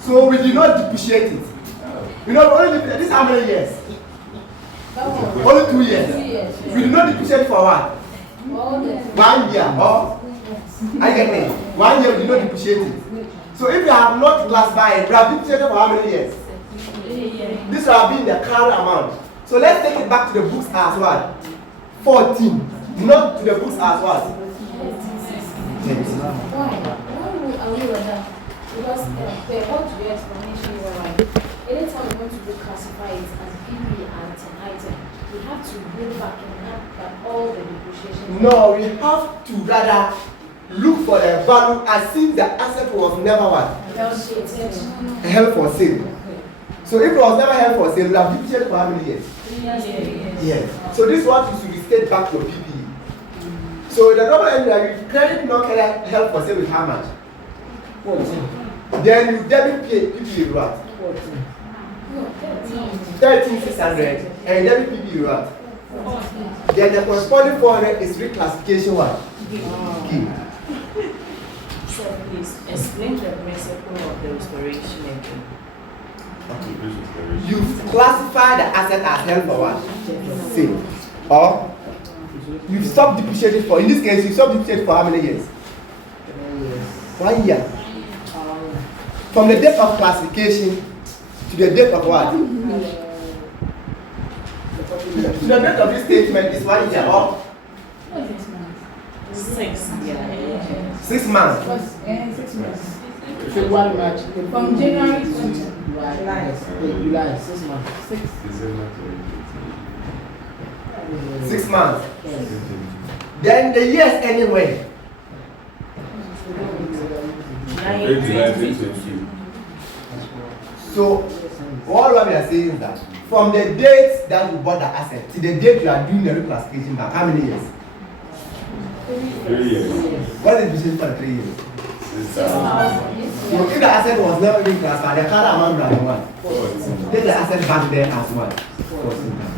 So we did not depreciate it. We not only depreciate this how many years? Only 2 years. 2 years. We did not depreciate it for what? 1 year. Or I get it. 1 year we did not depreciate it. So if you have not classified, we have depreciated for how many years? 3 years. This will have been the current amount. So let's take it back to the books as what? 14. Not to the books as what? 10. Why? Why are we like that? Because the whole to the explanation you were right. Anytime we want to classify it as PP and an item, we have to bring back and add all the depreciation. No, we have to rather look for the value as since the asset was never what? Held for sale. So if it was never held for sale, we have depreciated for how many years? 3 years. Yes. So this is what you should restate back to PPE. So the double entry, you credit non-current held for sale with how much? 14. Then you debit PPE with what? 14. No, 13. 13,600 and debit PPE with what? Then the corresponding 400 is reclassification what? Key. So please explain the principle of the restoration again. You classify the asset as held for what? Sale. Or you stop depreciating for, in this case, you stop depreciating for how many years? 1 year. From the date of classification to the date of what? To the date of this statement is 1 year or 6 years. 6 months. 6 months. February, March, From January to July, 6 months. 6 months. Then the years anyway. So all we are saying is that from the date that you bought the asset to the date you are doing the reclassification back, how many years? 3 years. What is the difference for 3 years? So if the asset was never being classified, the current amount would have been what? Take the asset back there as what? 14,000.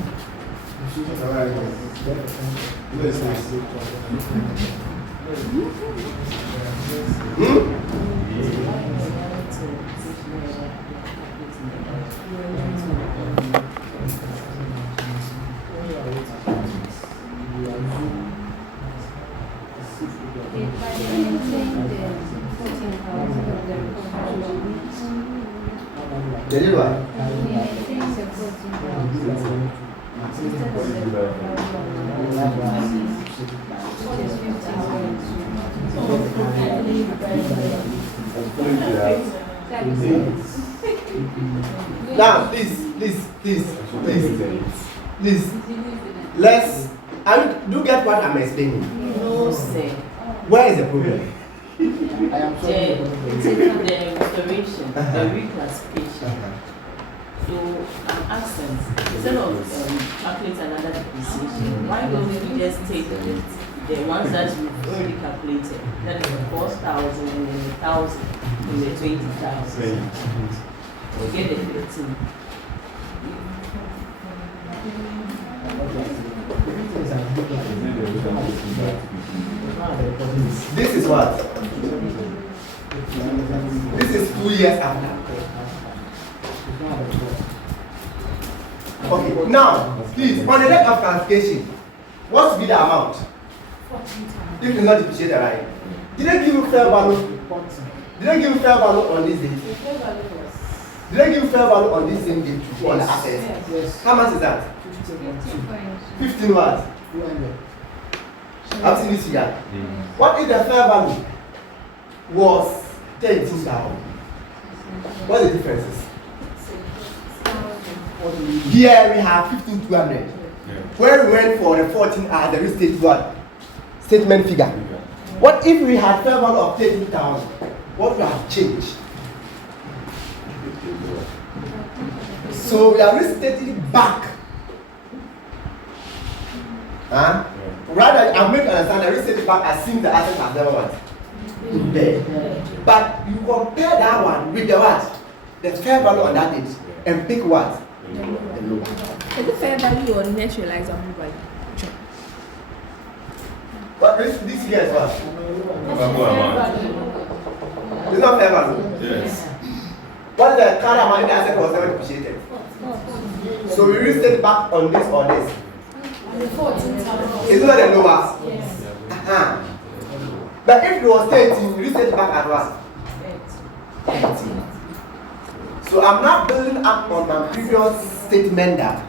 They did what? Now, please. Let's. Do get what I'm explaining. No, sir. Where is the problem? I am sorry. The restoration, the reclassification. So I'm asking, instead of calculating another depreciation, why don't we just take the ones that we've already calculated, that is the 4,000 and then the 1,000 and the 20,000. We get the 15. This is what? This is 2 years after. Okay, now, please, on the date of classification, what will be the amount? If it's not depreciated, right? Did they give you fair value? Did they give you fair value on this date? Did they give you fair value on this same date on the assets? Yes. How much is that? 15 what? 200. I've seen this figure. What if the fair value was 13,000? What are the differences? Here we have 15,200. Where we went for the 14 as the restated what? Statement figure. What if we had fair value of 13,000? What would have changed? So we are restating it back. Huh? Rather, I'm making understand that restate it back assume the asset has never what? Impaired. But you compare that one with the what? The fair value on that date and pick what? The low. Is it fair value or net realizable value? But this here is what? It's not fair value. Yes. What is the current amount the asset was never depreciated? So we restate it back on this or this. It's not the lower. Yes. But if it was 13, we restate it back at what? 13. So I'm not building up on my previous statement that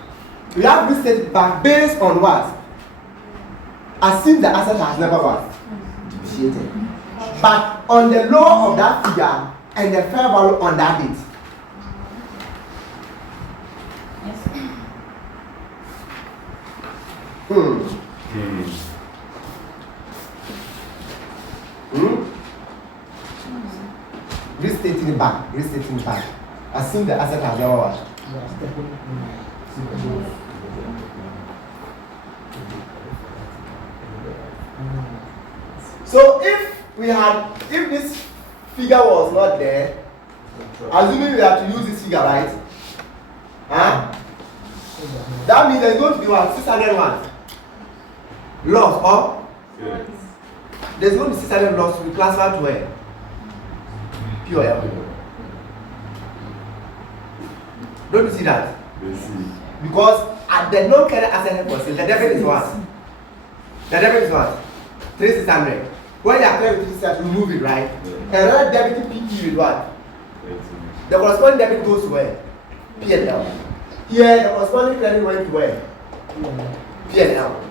we have restated back based on what? Assume the asset has never what? Depreciated. But on the low of that figure and the fair value on that date. Restating it back, restating it back. Assume the asset has never what? So if this figure was not there, assuming we have to use this figure, right? That means there's going to be what? 601 loss or? Yes. There's going to be 600 loss to be classified to where? POL. Don't you see that? Yes. Because at the non-current asset for sale, the debit is what? The debit is what? 3600. When you are clear with 3600, remove it, right? And another debit PE with what? The corresponding debit goes to where? P&L. Here, the corresponding credit went to where? P&L.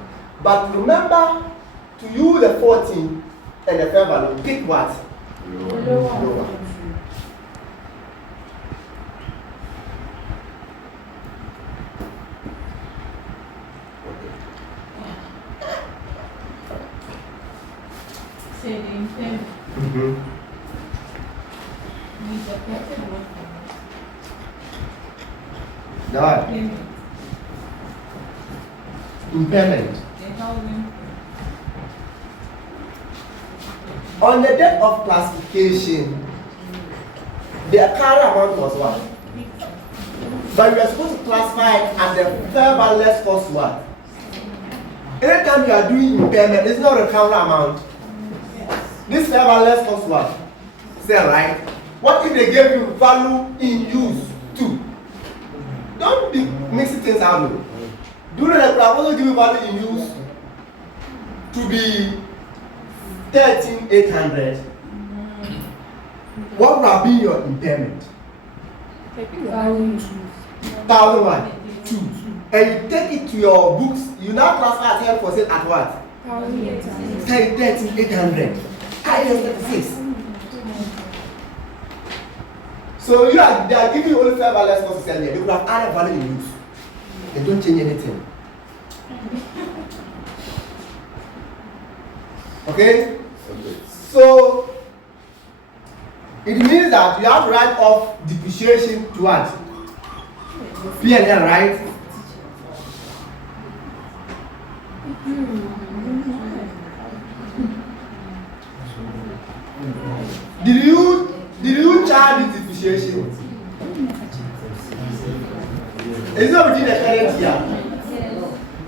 But remember to use the 14 and the fair value, pick what? Lower. Say the intent means affected what That payment. impairment. The housing. On the date of classification, the carry amount was what? But we are supposed to classify it as the fair value less cost what? Anytime you are doing impairment, it's not a counter amount. This fair value less cost what? Sell, right? What if they gave you value in use too? Don't be mixing things out. Do you know that we are also giving value in use to be 13,800? What would have been your impairment? 1,001. 2. And you take it to your books, you now transfer as held for sale at what? 13,800. IS36. So they are giving you only fair value less cost to sell here. They could have added value in use. They don't change anything. Okay? So it means that you have to write off depreciation to what? P&L, right? Did you charge this depreciation? It's not within the current year.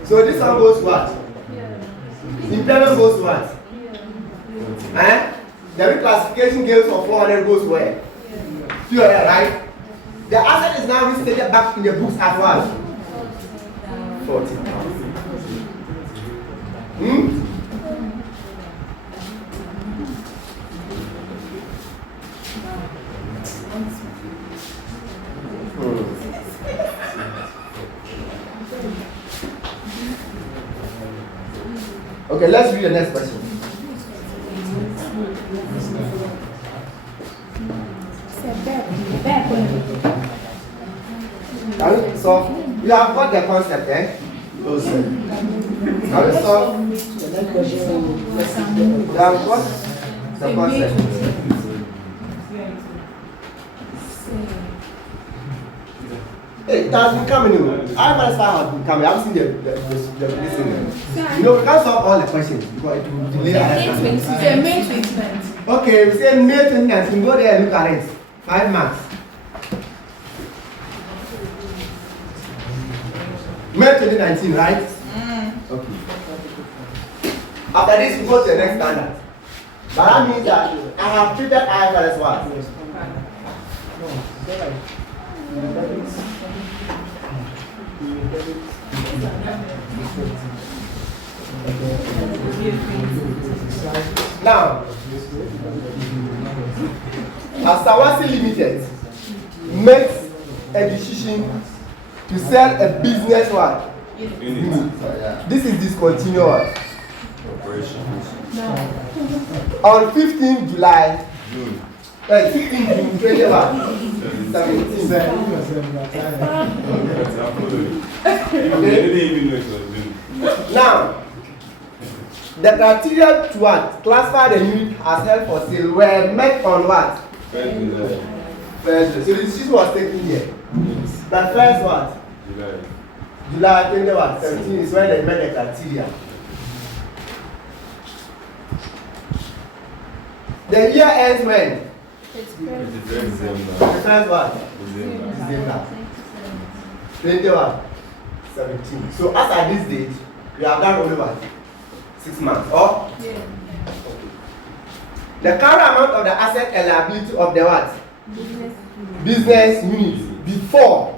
So this one goes what? Impairment goes what? The reclassification gains of 400 goes where? POL, right? The asset is now restated back in the books as what? 40,000. Hmm? Okay, let's read the next question. So, you have got the concept, eh? Oh, sir. Can we solve? The next question. You have got the concept. Hey, it has been coming. I has been coming. I've seen the listening. You know, we can't solve all the questions because it will delay our May 2019. Okay, we say May 2019. Go there and look at it. 5 marks. May 2019, right? Okay. After this, we go to the next standard. But that means that I have treated IFRS what? Now, Asawasi Limited makes a decision to sell a business what? Unit. This is discontinued. On 15 July, 15 June 2017. Now, the criteria to what? Classify the unit as held for sale were met on what? First. So the decision was taken here. The first what? July 2017 is when they met the criteria. The year ends when? The first what? December. 2017. So as at this date, we have done only what? 6 months. Or? Yeah. The current amount of the asset and liability of the what? Business unit before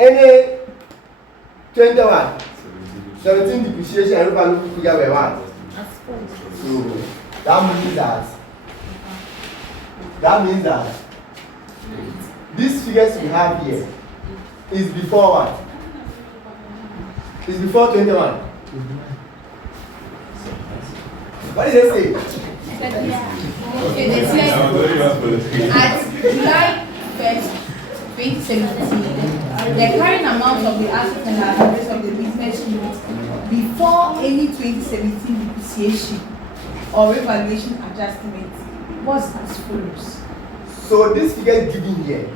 any 21 17 depreciation and value figure were what? So that means that these figures we have here is before what? Is before 21. What did they say? Okay, they said at July 1st, 2017, the current amount of the assets and liabilities of the business unit before any 2017 depreciation or revaluation adjustment was as follows. So this figure given here,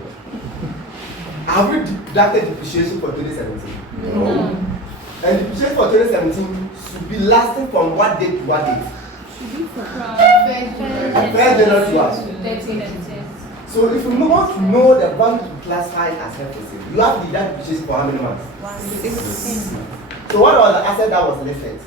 have we deducted depreciation for 2017? No. And depreciation for 2017 should be lasting from what date to what date? Fair January to us. So if we want to know the value to classify as held for sale, you have to deduct depreciation for how many months? 16. So what was the asset that was listed?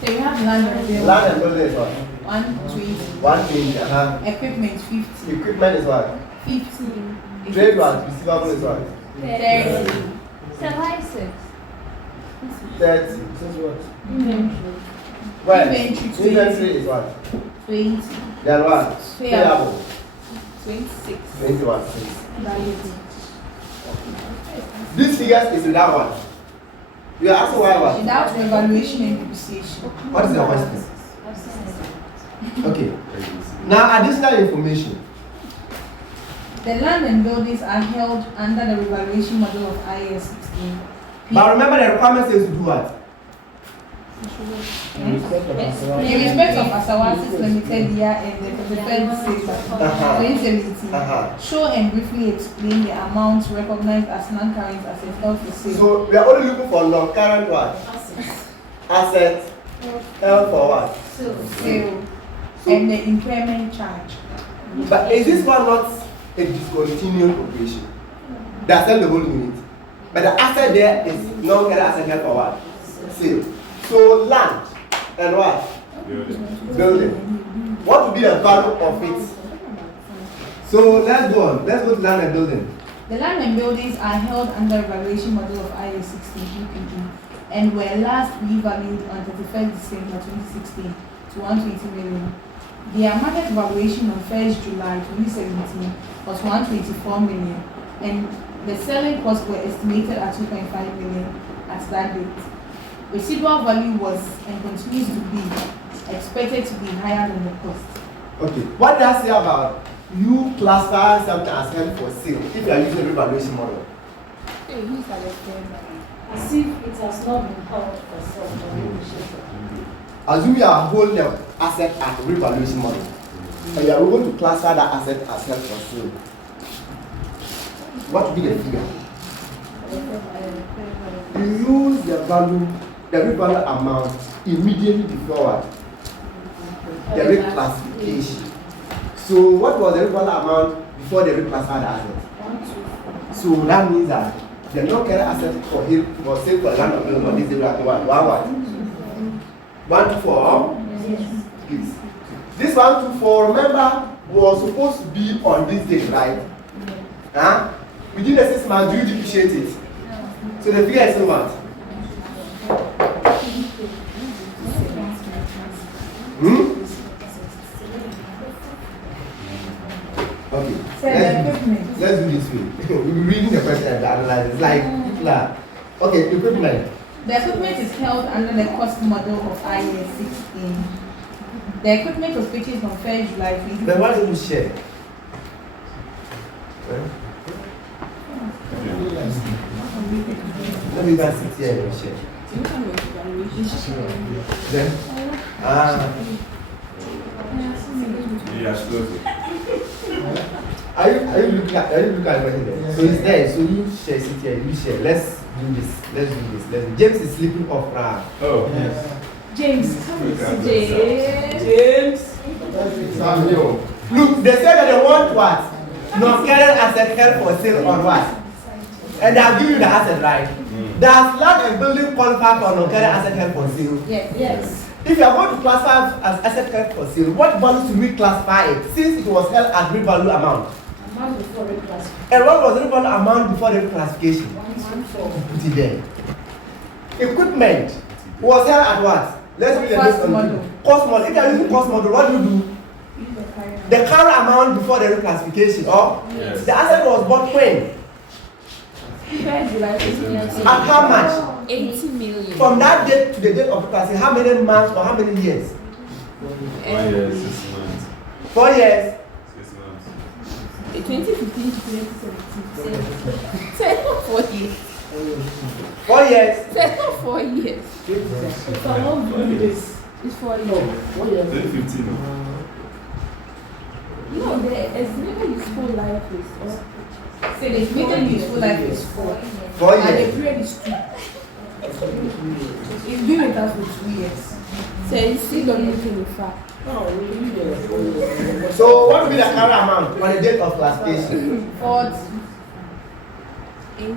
So we have land and building. Land and building is what? 120. 120. Equipment 50. Equipment is what? 50. Trade was receivable is what? 30. 30. Since what? Well, Inventory inventory is what? 20. Then what? Payable. 26. 21. Liability. This figures is without what? You are asking why what? Without revaluation and depreciation. What is your question? Okay. Now additional information. The land and buildings are held under the revaluation model of IAS 16. But remember the requirement says to do what? In respect of In respect of Asawasi Limited year and the defense 2017, show and briefly explain the amounts recognized as non-current assets held for sale. So we are only looking for non-current what? Assets held for what? Sale and the impairment charge. But is this one not a discontinued operation? That's not the whole unit. But the asset there is non-current asset held for what? Sale. So land and what? Building. What would be the value of it? So let's go on. Let's go to land and building. The land and buildings are held under valuation model of IAS 16 PPE and were last revalued on 31st December 2016 to 120 million. Their market valuation on 1st July 2017 was 124 million, and the selling costs were estimated at 2.5 million at that date. Residual value was and continues to be expected to be higher than the cost. Okay, what does it say about you classify something as held for sale if you are using a revaluation model? As if it has not been held for sale. Assume you are holding the asset at revaluation model, and you are going to classify that asset as held for sale. What will be the figure? You use the value, the revalue amount immediately before what? The reclassification. So what was the revalue amount before the reclassified asset? So that means that the non-current asset for him was sale for land of building is equal to what? 124. Yes. This 124, remember, was supposed to be on this date, right? Huh? Within the 6 months, do you depreciate it? So the figure is so much. Okay. Let's do this way. We'll be reading the question and analyze. It's like people are. Okay, equipment. The equipment is held under the cost model of IAS 16. The equipment was purchased on 1st July 2020. Then why don't you share? Let me guys sit here and share. Then, are you looking at everything there? So it's there. So you share, sit here, you share. Let's do this. James is sleeping off now. Oh, yes. James, Look, they said that they want what? Non-current asset held for sale on what? And they have given you the asset, right? Does land and building qualify for non-current asset held for sale? Yes. If you are going to classify as asset held for sale, what value should we classify it since it was held at revalue amount? Amount before reclassification. And what was the revalue amount before the reclassification? 114. Put it there. Equipment was held at what? Let's read the Cost model. Cost model. If you are using cost model, what do you do? The current amount before the reclassification, or Yes. the asset was bought when? At how much? 80 million. From that date to the date of reclassification, how many months or how many years? 1 year, 6 months. 4 years. 6 months. 2015 to 2017. So it's not 4 years. 4 years. So it's not 4 years. If I'm not doing this, It's 4 years. 2015. No, the estimated useful life is. say the estimated useful life is 4. 4 And the years. period is 2. It's been with us for 2 years. So it's still not looking in fact. So what will be the current amount on the date of classification? 40. 80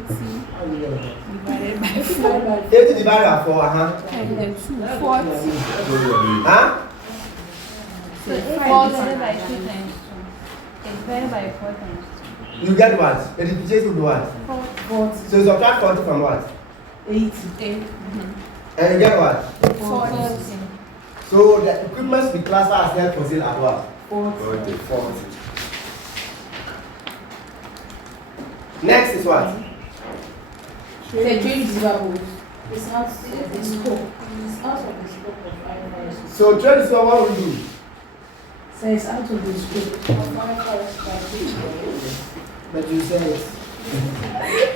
divided by 4 80 divided by 4, and then 2. 40. Huh? So it's 4 divided by 2 times 2. It's divided by 4 times You get what? The depreciation will be what? 40. So you subtract 40 from what? 80. 8. And you get what? 40. So the equipment should be classified as held for sale at what? 40. 40. Next is what? Say trade receivables. It's out of the scope. It's out of the scope of IFRS. So trade is what we do. Say it's out of the scope. But you said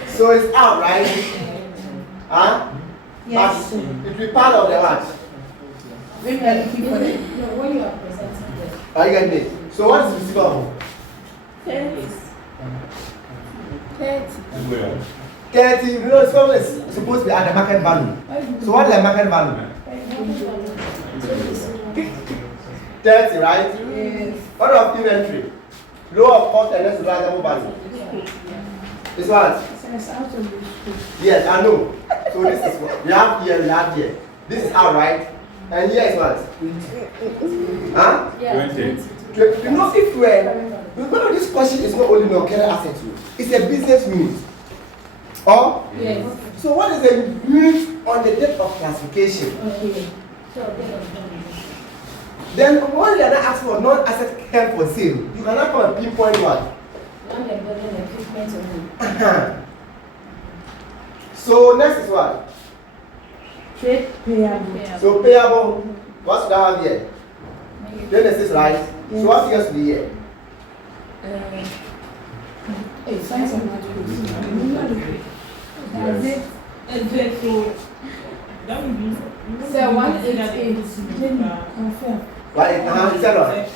So it's out, right? Huh? Yes. But it will be part of the what? When we are looking for it. No, when you are presenting them. Are you getting me? So what is receivable? 30. 30. You know, receivable is supposed to be at the market value. So what is the market value? 30, right? Yes. What of inventory? Low of cost and less realizable value. It's what? So it's out of the scope. Yes, I know. So this is what we have here, we have here. This is out, right? And here is what? Huh? Yeah, 20. 20. You know, if remember this question is not only non-current asset, it's a business unit. Or? Yes. So what is the unit on the date of classification? Okay. Then when you are not asking for non-asset held for sale, you cannot come and pinpoint what? Non-employment equipment only. So next is what? Trade payable. So payable, what should I have here? Then this is right. So what figures to be here? Hey, science and math. That's it. And then so that would be. So 188. Confirm. Right, is that right?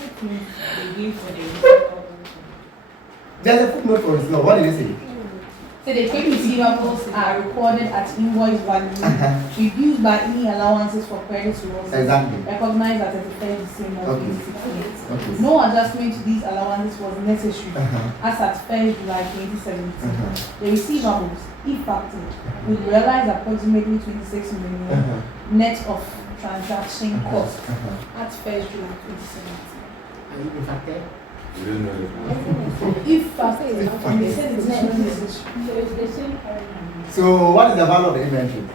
There's a footnote for this law. What did it say? So the trade receivables are recorded at invoice value, reduced by any allowances for credit losses, Exactly. recognized at the 31st December Okay. 2016. Okay. No adjustment to these allowances was necessary as at 1st July 2017. The receivables, if factored, will realize approximately 26 million net of transaction cost at 1st July 2017. You don't know it. If factored, they said it is not necessary. So it's the same paradigm. So what is the value of the inventory?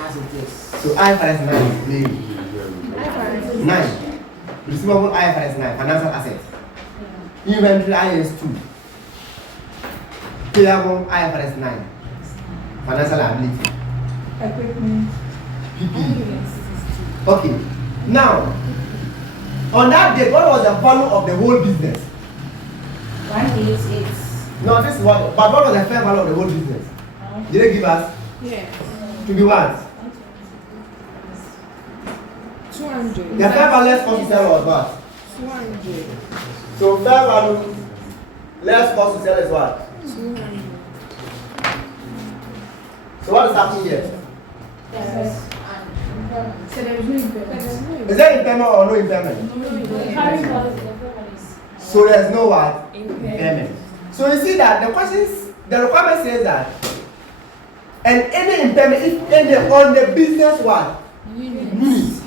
As it is. So IFRS 9 is maybe 9. Receivable IFRS 9, financial assets. Inventory IS 2. Payable IFRS 9, financial liability. Equipment. PPE. Okay. Now, on that day, what was the value of the whole business? 188. No, this is what. But what was the fair value of the whole business? Did they give us? Yeah. To be what? 200. The fair value less cost to sell was what? 200. So fair value less cost to sell is what? 200. So what is happening here? Yes. So there is no impairment. Is there impairment or no impairment? The carrying cost, the problem is. So there's no what? Impairment. Impairment. So you see that the questions, the requirement says that, and any impairment if any on the business what? Unit.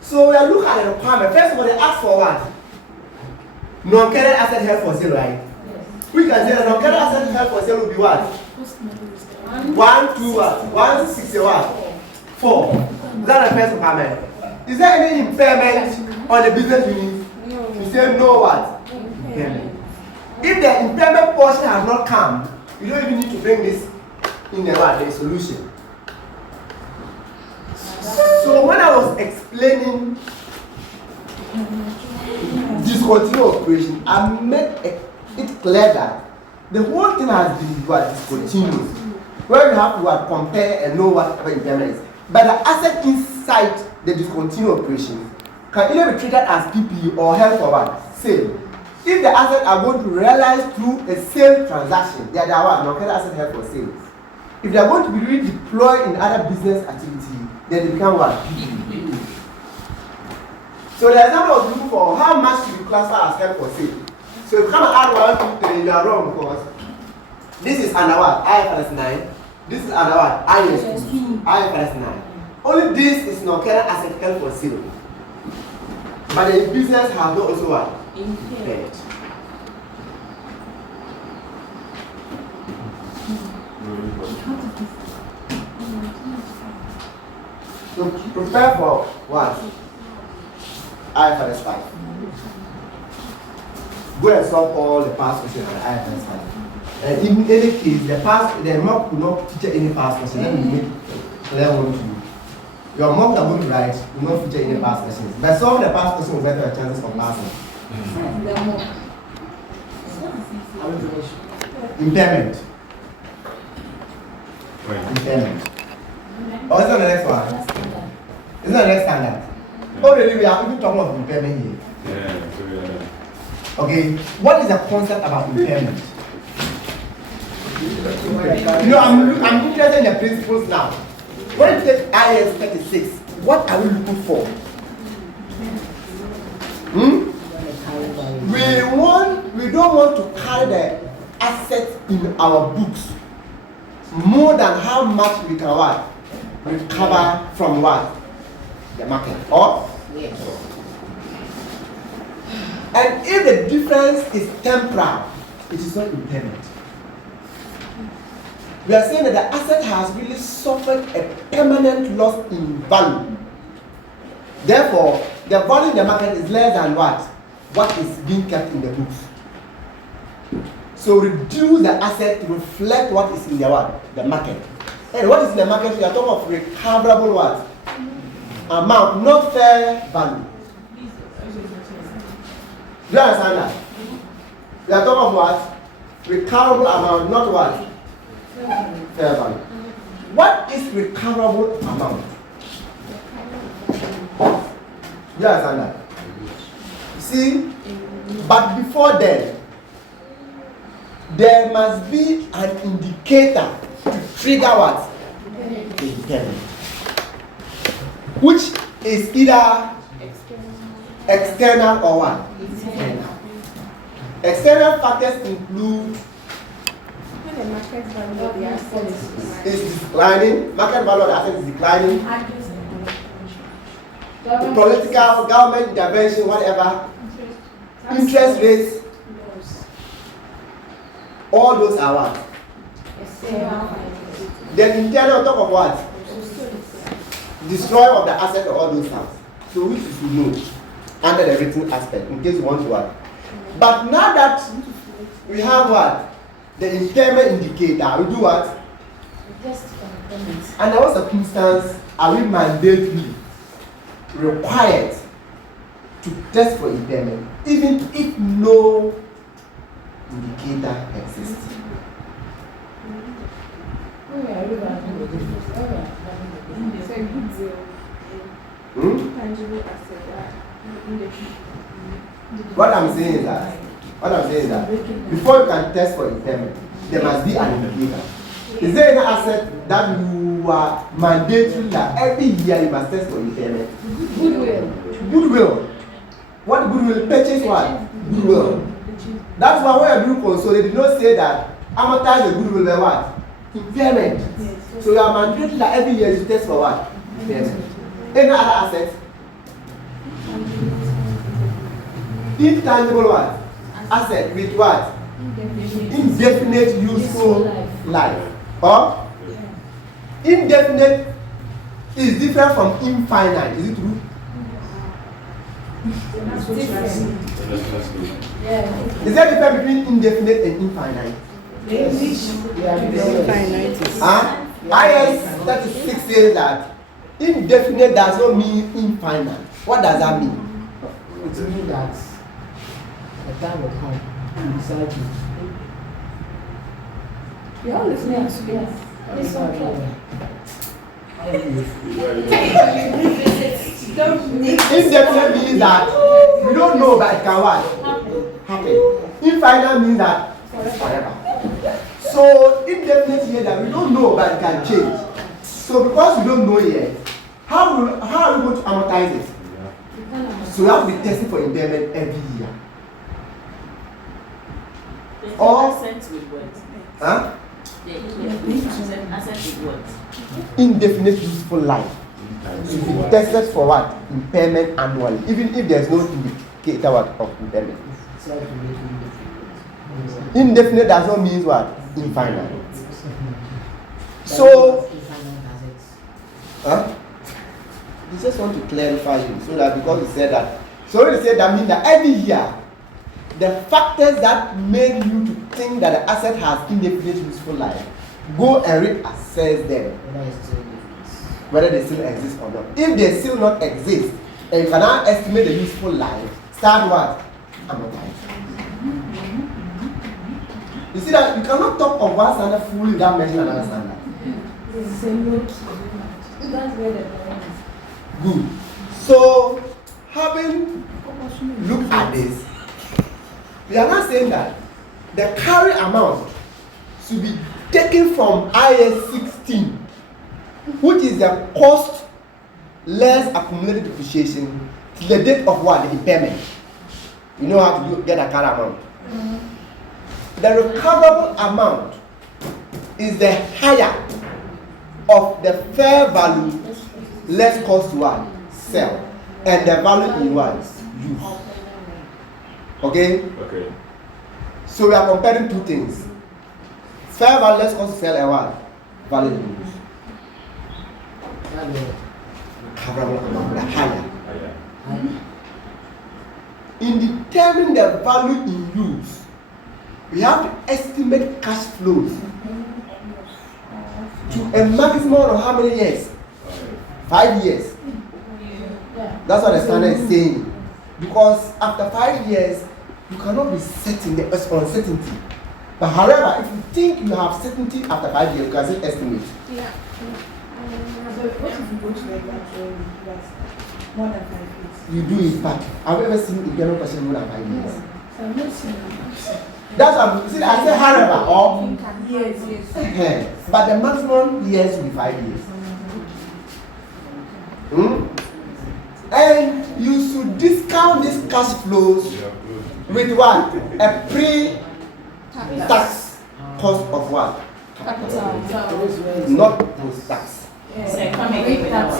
So we are looking at the requirement. First of all, they ask for what? Non-current asset held for sale, right? We can say that non-current asset held for sale will be what? 1, 2, what? 1, 6, what? 4. Is that the first requirement? Is there any impairment on the business unit? No. You say no what? Impairment. If the impairment portion has not come, you don't even need to bring this in the what? The solution. So when I was explaining discontinued operation, I made it clear that the whole thing has been what? Discontinued. Where you have to what? Compare and know whatever impairment is. But the asset inside the discontinued operation can either be treated as PPE or held for what? Sale. If the assets are going to realize through a sale transaction, they are what? Non-current asset held for sale. If they are going to be redeployed in other business activity, then they become what? PPE. So the example I was looking for, how much should be classified as held for sale? So if you come and add 1, 2, 3, you are wrong because this is under what? IFRS 9. This is under what? IFRS 9. Only this is non-current asset held for sale. But the business has not also what? Impaired. So prepare for what? IFRS 5. Go and solve all the past questions on IFRS 5. And in any case, the mock will not feature any past question. Let me make clear one to you. Your mock are going to write will not feature any past questions. But solving the past question will better your chances of passing. Impairment. Impairment. Oh, it's on the next one. It's not the next standard. Already we are even talking about impairment here. Yeah, so yeah. Okay, what is the concept about impairment? You know, I'm interested in the principles now. When you take IS 36, what are we looking for? We don't want to carry the assets in our books more than how much we can what? Recover from what? The market. Or? Yes. And if the difference is temporal, it is not impairment. We are saying that the asset has really suffered a permanent loss in value. Therefore, the value in the market is less than what is being kept in the books. So reduce the asset to reflect what is in the market. And what is in the market? We are talking of recoverable amount, not fair value. Do you understand that? We are talking of what? Recoverable amount, not fair value. What is recoverable amount? Do you understand that? See, but before then, there must be an indicator to trigger what? Impairment. Which is either external or what? Internal. External factors include When the market value of the asset is declining, market value of the asset is declining, political, government intervention, whatever, interest rates, all those are what? Then internal talk of what? Destroy of the asset of all those things. So which you should know under the written aspect in case you want to what. But now that we have what? The impairment indicator, we do what? Under what circumstance are we mandatorily required to test for impairment, even if no indicator exists? What I'm saying is that before you can test for impairment, there must be an indicator. Is there any asset that you are mandatory that every year you must test for impairment? Goodwill. What goodwill? Purchase what? Goodwill. That's why when you do console, they did not say that amortize the goodwill by what? Impairment. So you are mandated that every year you test for what? Impairment. Any other asset? Intangible what? Asset with what? Indefinite useful life. Or indefinite is different from infinite. Is it true? Is there a difference between indefinite and infinite? IS 36 says that indefinite does not mean infinite. What does that mean? It means that a time will come to decide to. You're all listening to me. It's okay. Indefinite means that we don't know, but it can what? Happen. Infinite means that forever. So indefinite here that we don't know, but it can change. So because we don't know yet, how are we going to amortize it? So we have to be testing for impairment every year. Or Assets with what? huh? The asset with what? Indefinite useful life. So we tested for what? Impairment annually, even if there's no indicator of impairment. Indefinite does not mean what? Infinite. So, huh? We just want to clarify you so that because we said that, so we said that means that every year, the factors that made you to think that the asset has indefinite useful life, go and reassess them, whether they still exist or not. If they still not exist, and you cannot estimate the useful life, start what? Amortizing. You see that you cannot talk of one standard fully without mentioning another standard. That's where the problem is. Good. So, having looked at this, we are not saying that the carry amount should be taken from IS 16, which is the cost less accumulated depreciation to the date of what? The impairment. You know how to get a carry amount. The recoverable amount is the higher of the fair value less cost to what? Sell. And the value in what? Use. Okay? Okay. So we are comparing two things. Fair value less cost to sell and what? Valid use. Coverable amount, the higher. In determining the value in use, we have to estimate cash flows to a maximum of how many years? 5 years. That's what the standard is saying. Because after 5 years, you cannot be certain, there is uncertainty. But however, if you think you have certainty after 5 years, you can say estimate. Yeah. So what if you go to like that's more than 5 years? You do it back. Have you ever seen a general question more than 5 years? So I'm not saying that. That's what I'm saying. I say however, or Yes. but the maximum years will be 5 years. And you should discount these cash flows with what? A pre-tax cost of what? Capital. Not post-tax. So come again with that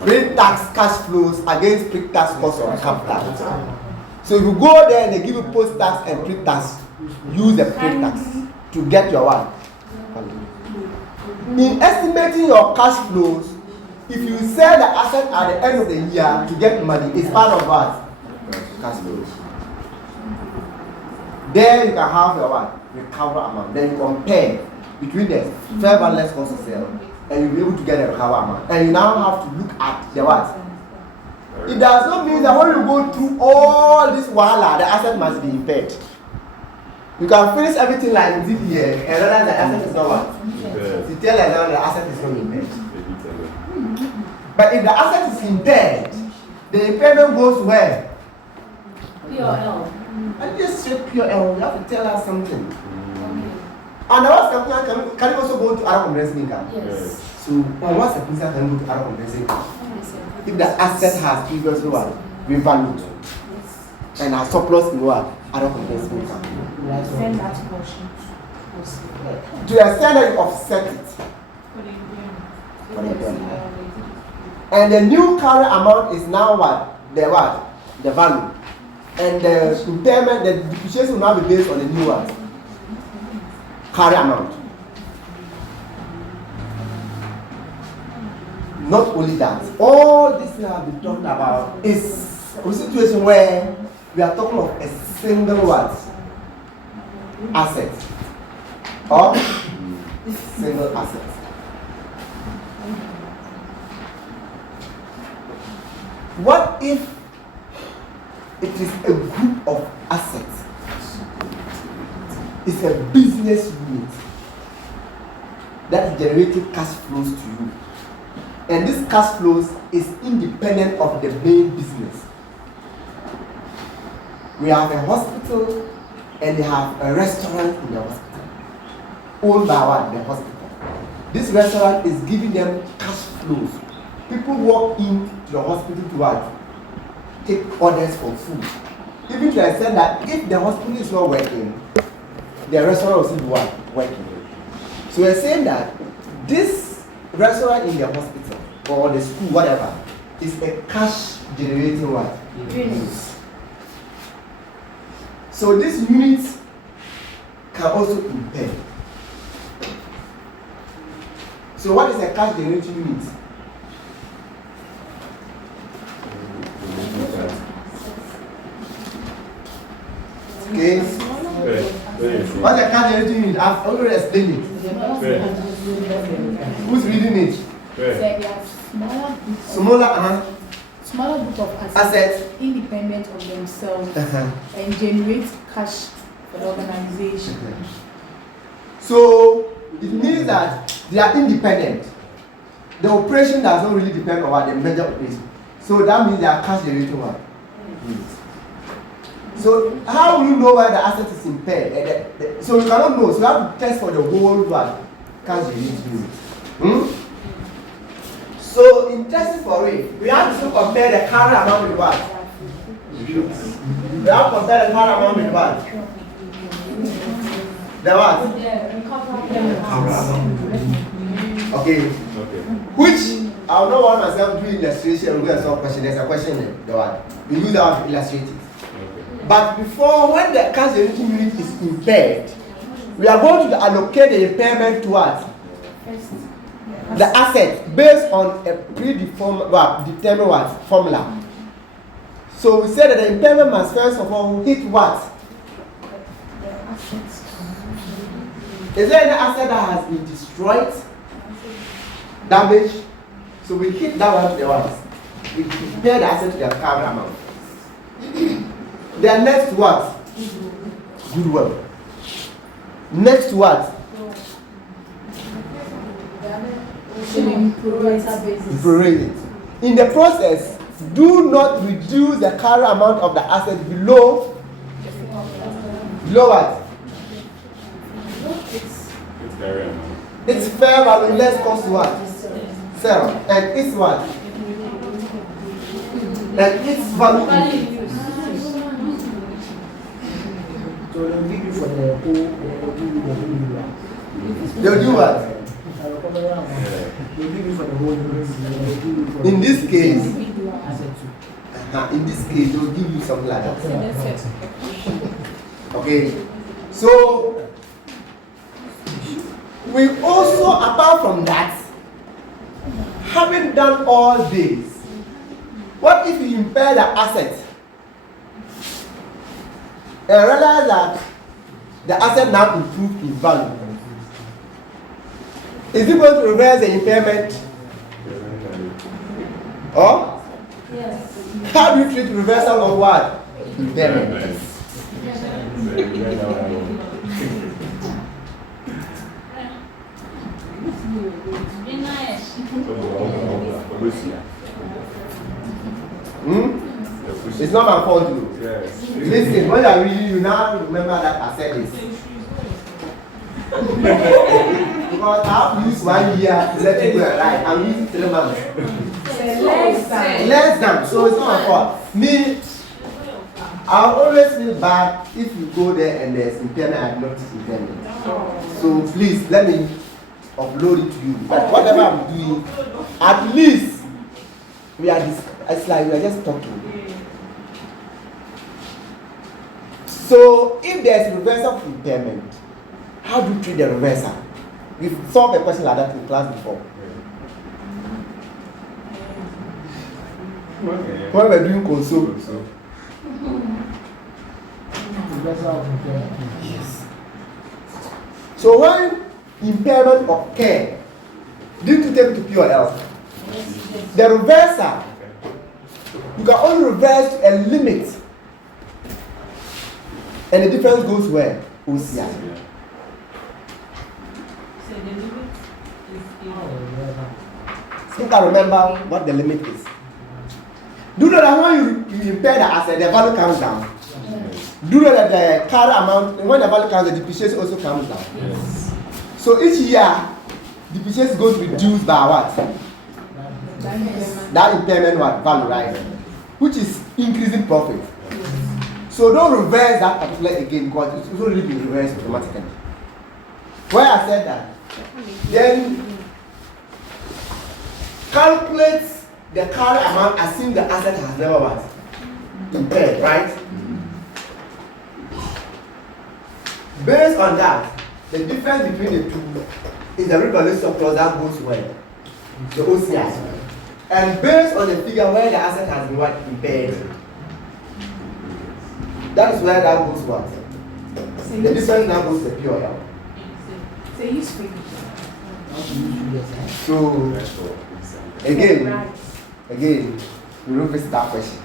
Pre-tax cash flows against pre-tax cost of capital. So if you go there and they give you post-tax and pre-tax, use the pre-tax to get your what? In estimating your cash flows, if you sell the asset at the end of the year to get money, it's part of what? Cash flows. There you can have your what? Recover amount. Then you compare between the fair value less cost of sale, and you'll be able to get a recover amount. And you now have to look at the what? It does not mean that when you go through all this wahala, the asset must be impaired. You can finish everything like you did here, and realize the asset is not what? You tell us the asset is not impaired. But if the asset is impaired, the impairment goes where? POL. And just say POL, you have to tell us something. And the worst capital can you also go to other comprehensive income? Yes. So, on what circumstance can you go to other comprehensive income? If the asset has previously what? Revalued. And has surplus in what? Other comprehensive income. Send that portion. To the extent that you offset it. For the impairment. And the new carry amount is now what? The what? The value. And the impairment, the depreciation will now be based on the new what? Carry amount. Not only that, all this we have been talking about is a situation where we are talking of a single what? Asset. Or single asset. What if it is a group of assets? It's a business unit that is generating cash flows to you. And this cash flows is independent of the main business. We have a hospital and they have a restaurant in the hospital. Owned by what? The hospital. This restaurant is giving them cash flows. People walk into the hospital to what? Take orders for food. Even to the extent that if the hospital is not working, the restaurant will still be what? Working. So we're saying that this restaurant in the hospital or the school, whatever, is a cash generating what? Unit. So this unit can also impair. So what is a cash generating unit? Okay. What's a cash generating unit? I've already explained it. Who's reading it? Smaller group of Assets. independent of themselves and generate cash for the organization. So it means that they are independent. The operation does not really depend on what the major operation. So that means they are cash generating what? So how will you know why the asset is impaired? So you cannot know. So you have to test for the whole what? Cash generating unit. So in testing for it, we have to compare the carry amount with what? We have to compare the carry amount with what? The what? Okay. Which I'll not want myself doing illustration. We're going to solve question. There's a question there. The one we use that to illustrate it. But before, when the cash generating unit is impaired, we are going to allocate the impairment to what? The asset based on a predetermined what? Formula. So we said that the impairment must first of all hit what? Is there any asset that has been destroyed? Damaged? So we hit that one to the what? We compare the asset to the current amount. Then next what? Goodwill. Next what? Prorate. In the process, do not reduce the current amount of the asset below what? Its fair value less cost what? Zero. And it's what? And its value. So they'll give you for the whole, They'll do what? They'll give you for the whole. In this case, they'll give you something like that. Okay. So we also, apart from that, having done all this, what if you impair the asset and realize that the asset now improved in value? Is it going to reverse the impairment? Or? Yes. How do you treat reversal of what? Impairment. It's not my fault, too. Yes. Listen, when you're reading, you now remember that I said this. Because I have to use 1 year to let you go right. I'm using 3 months. Less than. So it's not my fault. Me, I always feel bad if you go there and there's impairment and not impairment. So please let me upload it to you. But whatever I'm doing, at least we are it's like we are just talking. So if there's reversal of impairment, how do you treat the reversal? We've solved a question like that in class before. When we're doing console. Yes. So when impairment occurs, did you take it to POL? The reversal, you can only reverse to a limit. And the difference goes where? OCI. So the limit is You can remember what the limit is. Do you know that when you impair the asset, the value comes down? Yes. Do you know that the current amount, when the value comes, the depreciation also comes down? Yes. So each year, depreciation is going to reduce by what? That impairment what? Value, right? Which is increasing profit. So don't reverse that particular again because it's already been reversed automatically. When I said that, then calculate the current amount assuming the asset has never was impaired, right? Based on that, the difference between the two is the revaluation surplus that goes where? The OCI. And based on the figure where the asset has been what? Impaired. That is where that goes what? The difference now goes to the POL. So again, we don't face that question.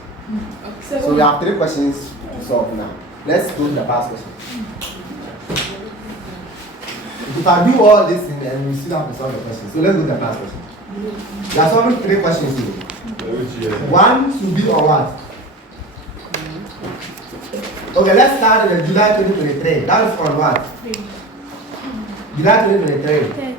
So we have 3 questions to solve now. Let's go to the past question. If I do all this thing, then we still have to solve the question. So let's go to the past question. There are solving 3 questions here. 1 to be or what? Okay, let's start with July 2023. That is on what? July 2023.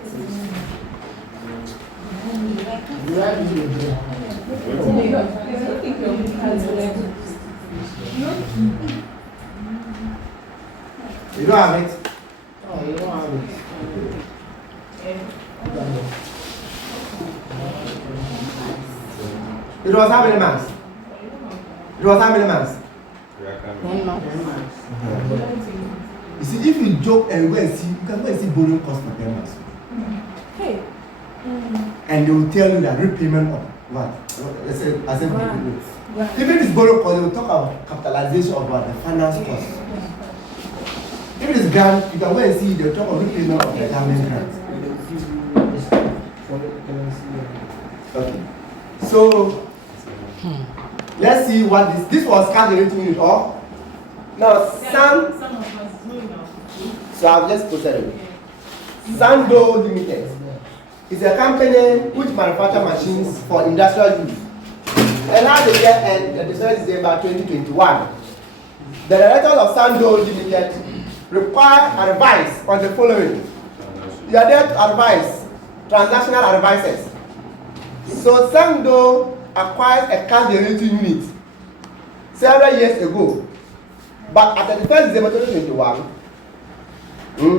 You don't have it? Oh, you don't have it. It was how many months? It was how many months? 10 months. You see, if you joke and go and see, you can go and see borrowing cost for 10 months. Hey. And they will tell you that repayment of what? I said, Right. even if it's borrow cost, they will talk about capitalization of what? The finance cost. If it is grant, you can go and see, they will talk about repayment of the government grant. Okay. So, let's see what this was cash generating unit or now Some of us know enough. so I've just posted it. Sando Limited is a company which manufactures machines for industrial use. And now the year end, the December 2021. The directors of Sando Limited require advice on the following. You are there to advise transactional advisors. So Sando acquired a cash generating unit several years ago, but at the 1st December 2021,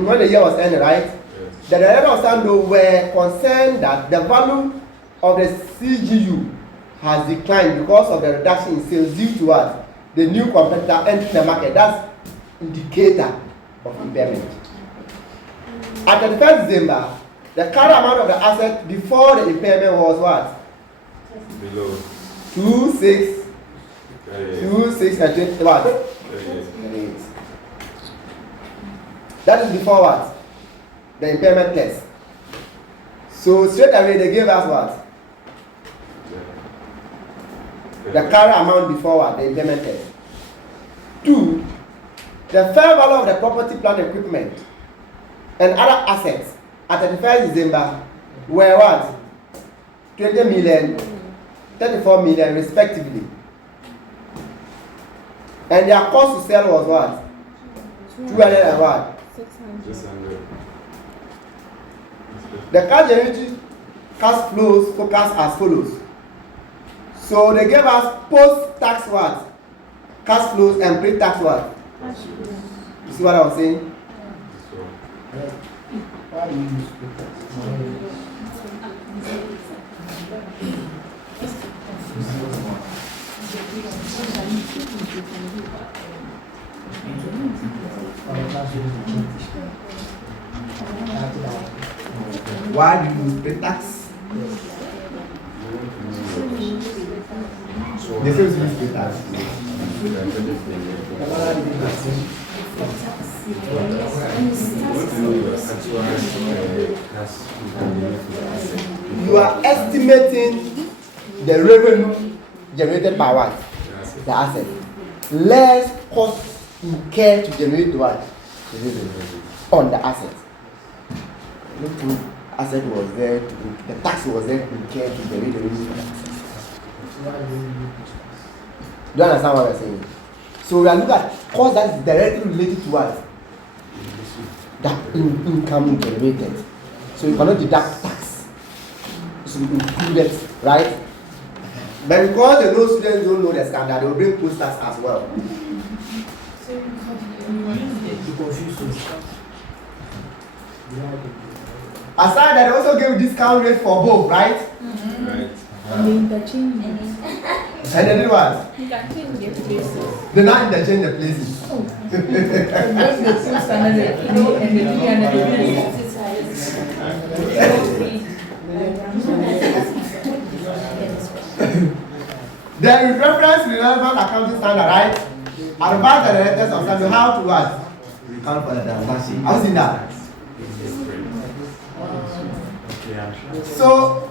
when the year was ended, right? The director of Sando were concerned that the value of the CGU has declined because of the reduction in sales due to what? The new competitor entering the market. That's indicator of impairment. At the 1st December, the current amount of the asset before the impairment was what? Below. 26 and 20 what? That is before what? The impairment test. So straight away they gave us what? The current amount before what? The impairment test. 2. The fair value of the property, plant, equipment and other assets at the 1st December were what? 20 million, 34 million respectively. And their cost to sell was what? 200 and what? 600. The cash generating cash flows focus as follows. So they gave us post-tax what? Cash flows and pre-tax what? You see what I was saying? Why do you use papers? Why do you use pre-tax? They say we use pre-tax. You are estimating the revenue generated by what? The asset. Less cost incurred to generate what? The revenue on the asset. The asset was there, the tax was there to incur to generate the revenue for the asset. Do you understand what I'm saying? So we are looking at cost that is directly related to what? That income generated. So you cannot deduct tax. So you include it, right? But because the law students don't know the standard, they will bring post tax as well. Aside that, they also gave discount rate for both, right? Right. And the interchange. And they did what? You can change the places. They now interchange the places. Just the 600 and the 300. There is reference to the relevant accounting standard, right? Advise the directors of standard how to what? Account for the transaction. How is that? So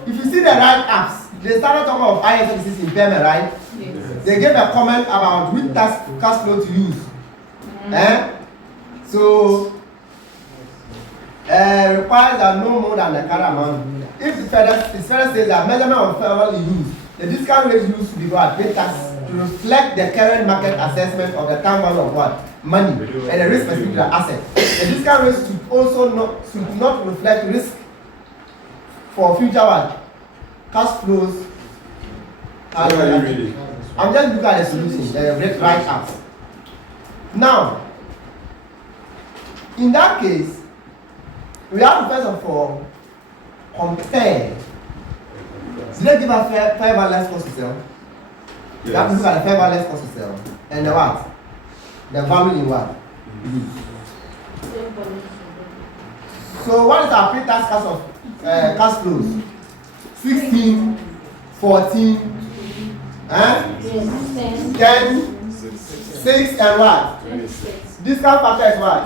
if you see the right apps, they started talking of ISPC's impairment, right? Yes. They gave a comment about which cash flow to use. So requires that no more than the current amount. If the further says that measurement of fair value used, the discount rate used to be what? Pay tax to reflect the current market assessment of the current value of what? Money and the risk specific to the asset. The discount rate should not reflect risk for future what? Cash flows. What are you reading? I'm just looking at the solution, the right apps. Now, in that case, we have to first of all compare. Did they give us 5 hours less cost to sell? You have to look at the fair value less cost to sell. And the what? The value in what? So what is our pre-tax cash of cash flows? 16, 14, 10, 6 and what? Discount factor is what?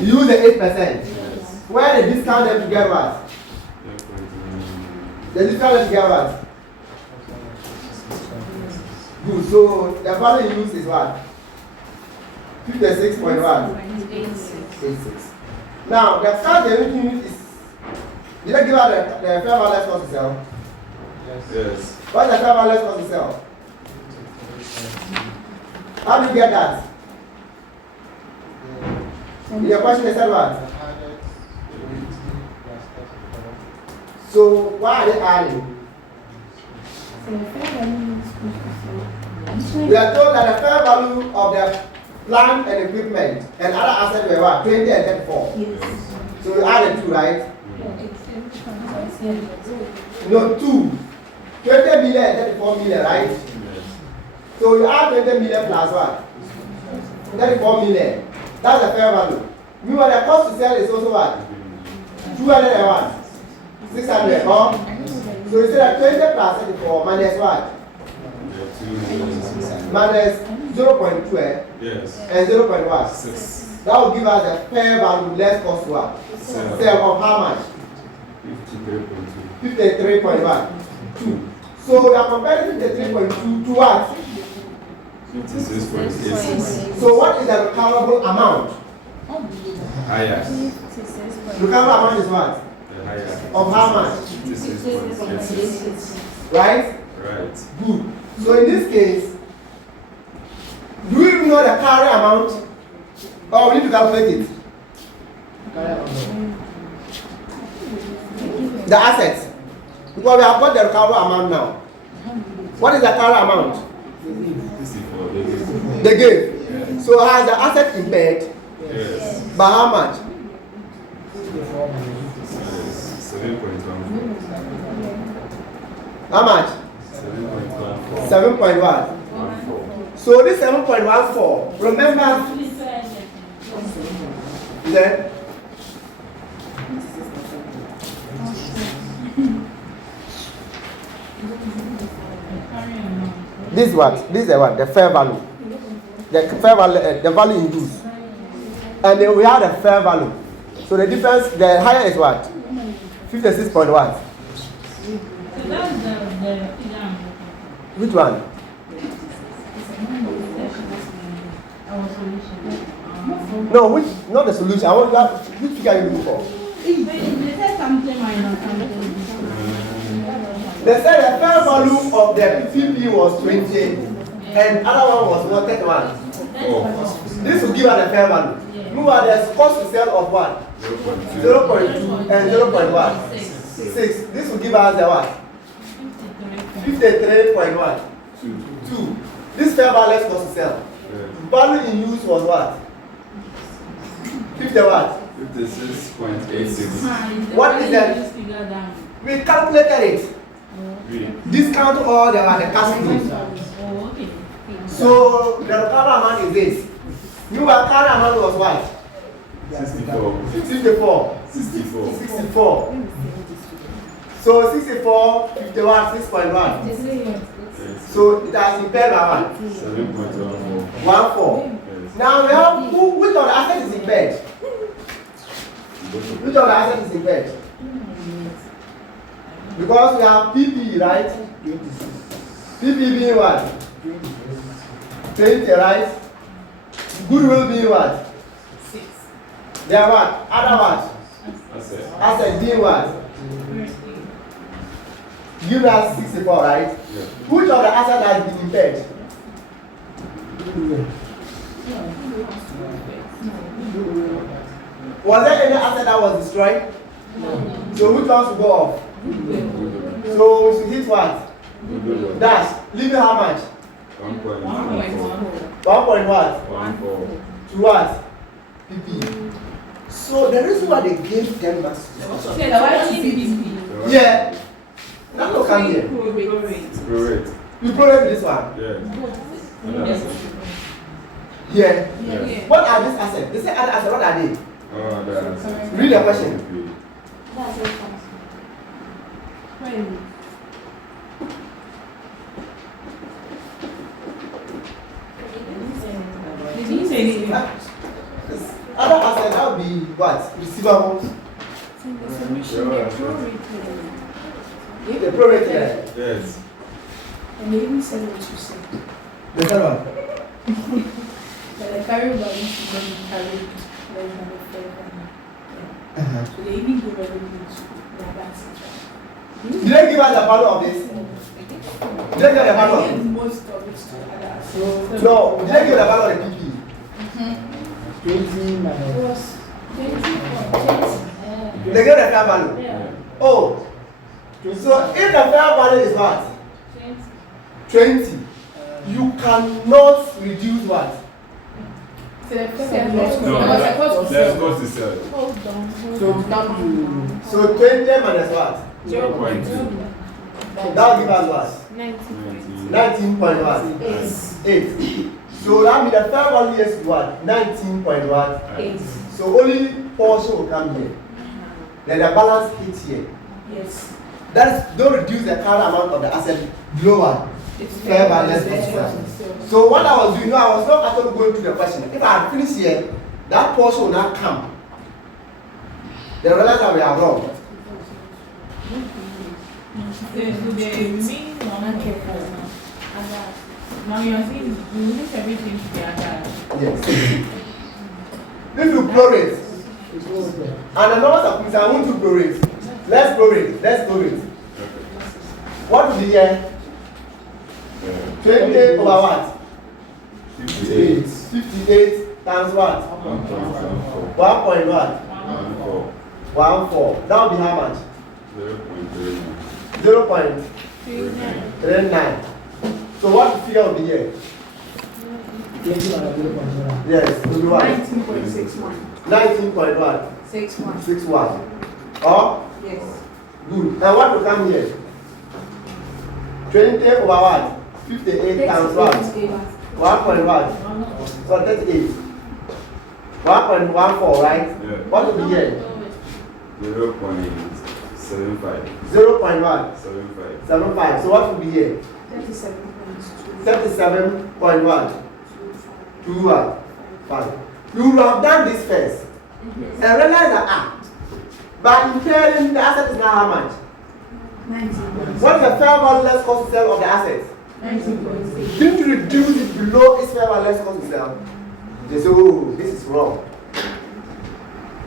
You use the 8%. Where the discount them to get what? The discount them to get what? Good. So the value you use is what? 56.1. Now the cost they use is. Did I give out the fair value less cost to sell? Yes. What's the fair value less cost to sell? How do you get that? In your question they said what? So why are they adding? We are told that the fair value of the plant and equipment and other assets were what? 20 and 34. Yes. So we added 2, right? No, 2. 20 million and 34 million, right? So you add 20 million plus what? 34 million. That's the fair value. Meanwhile, the cost to sell is also what? 200 and what? 600, huh? So you say that 20 plus 34 minus what? Minus 0.12 Yes. and 0.1. 6. That will give us a fair value less cost what? Sell of how much? 53.2. 53.1. 2. So we are comparing 53.2 to what? 56.86. So what is the recoverable amount? Higher. Recoverable amount is what? Higher. Of how much? 56.86. Right? Right. Good. So in this case, do we know the carry amount? Or we need to calculate it? The assets. Because we have got the recoverable amount now. What is the carry amount? 54. They gave. So has the asset impaired? Yes. By how much? 7.14. How much? 7.14. 7.1. So this 7.14, remember then this is what? This is what? The fair value. The fair value, the value in use. And then we have the fair value. So the difference, the higher is what? 56.1. So that's the figure. Which one? Our solution. No, which not the solution. I want that. Which figure are you looking for? They said something minor, something. They said the fair value of the PPP was 20 and other one was what? 31. This will give us the fair value. Meanwhile, there's cost to sell of what? 0.2 and 0.1. 6. This will give us the what? 53.1. 2. This fair value less cost to sell. Value in use was what? 50 what? 56.86. What is that? We calculated it. Discount all the cash flows. Oh, okay. So the recovery amount is this. Your recovery amount was what? 64. 64. 64. 64. So 64, 51, 6.1. So it has impaired by what? 7.14. 1.4. Now we have which of the assets is impaired? Which of the assets is impaired? Because we have PP, right? PP being what? 20, right? Goodwill being what? 6. They are what? Other what? Asset. Assets being what? Give us 64, right? Yeah. Which of the assets has been impaired? Was there any asset that was destroyed? So which ones will go off? So we should hit what? Dash. Leaving how much? 1.14. 1 point what? 1.4. To what? PP. So the reason why they gave them mass. So the one is Yeah. Now look come here. Correct. You prorate this one. Yes. Here. Yes. What are these assets? They say other assets. What are they? Oh, that's Read the question. That's it. When? They didn't say anything. Other assets, that would be what? Receivables. In the solution, they prorated. The prorate. Yes. And they even said what you said. The third one. That the carry value is going to be carried less than the fair value. Yeah. So they even give everything to their bank Did they give us the value of this? Did they give the value I of gave most of it to other assets. No, did they give the value of the PP? 20 minus. It was 20.20. They gave the fair value. Yeah. Oh. So if the fair value is what? 20. You cannot reduce what? So the fair Seven. value. No, Because the cost of that's sale. cost to sell. Hold on, hold So on. come to So 20 minus what? 0.2. That will give us what? 19. 19 point what? 8. So that means the fair value is what? 19 point what? 8. So only portion will come here. Then the balance hits here. Yes. That is, don't reduce the current amount of the asset below what? It's Fair value less less cost cost of sale. So what I was doing, I was not actually going through the question. If I had finished here, that portion will not come. They realize that we are wrong. So the remaining one careful now you are saying you list everything together. Yes. If you prorate, and the numbers are please, I want to prorate. Let's prorate. What will be here? 20 over what? 58. 58 times what? 1.14. 1 point what? 1.4. 14. That will be how much? 0.39. 0.39. So what figure will be here? 20 minus 0.0. Yes, will be what? 19.61. 19 point what? 61. 61. Oh, Yes. good. And what will come here? 20 over what? 58 times what? 1 point what? So 38. 1.14, right? Yeah. What will be here? 0.75. 0 point what? 75. 75. So what will be here? 37.2. 37 point what? 2 what? 5. You would have done this first. And realize that by impairing the asset is now how much? 19.6. What is the fair value less cost to sell of the assets? 19.6. Didn't you reduce it below its fair value less cost to sell? They say, oh, this is wrong.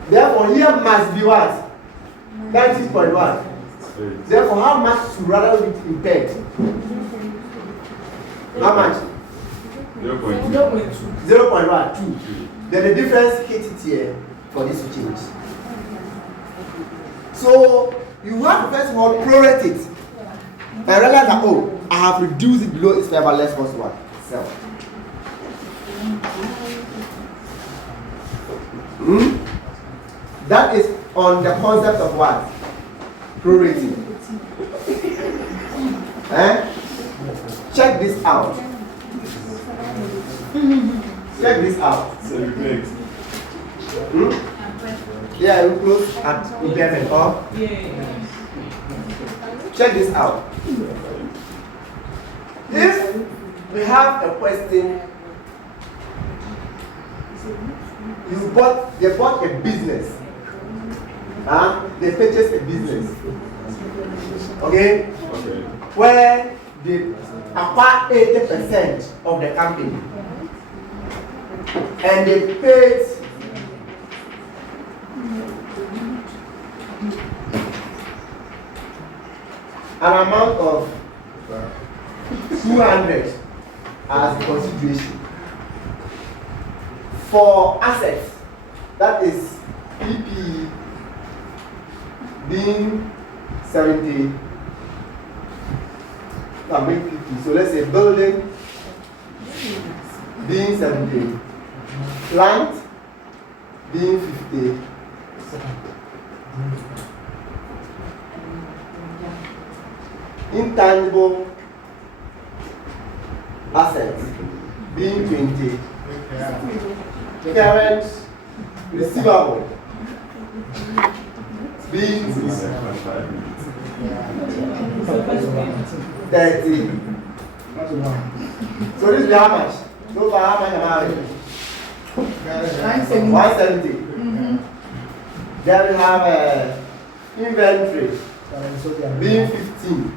Therefore, here must be what? 19.1. Therefore, how much should rather be impaired? How much? 0.2. 0.2. Then the difference hit it here for this to change. So you have to first of all prorate it and realize that oh, I have reduced it below its fair value less cost what? Sell. That is on the concept of what? Prorating. Check this out. Check this out. So you make. Yeah, we close at 11. Or Yeah. check this out. If we have a question, they bought a business. They purchased a business. Okay? Okay. Where they acquire 80% of the company. And they paid an amount of 200 as consideration for assets, that is PP being 70. Can make PP. So let's say building being 70, plant being 50, intangible assets being 20. Current receivable being 30. So this is how much? So far, how much am I having? 170. Then we have inventory being 15.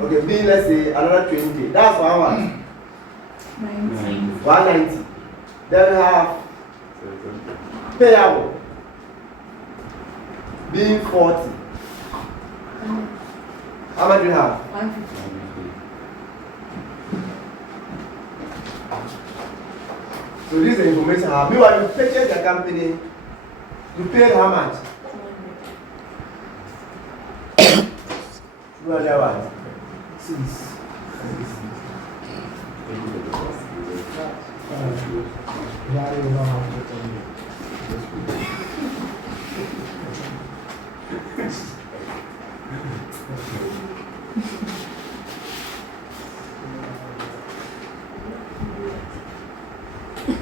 Okay, being let's say another 20. That's for how much? 190. Then we have payable being 40. How much do you have? 150. So this is the information I have. Meanwhile, you purchase the company, you paid how much? 200 what? 6.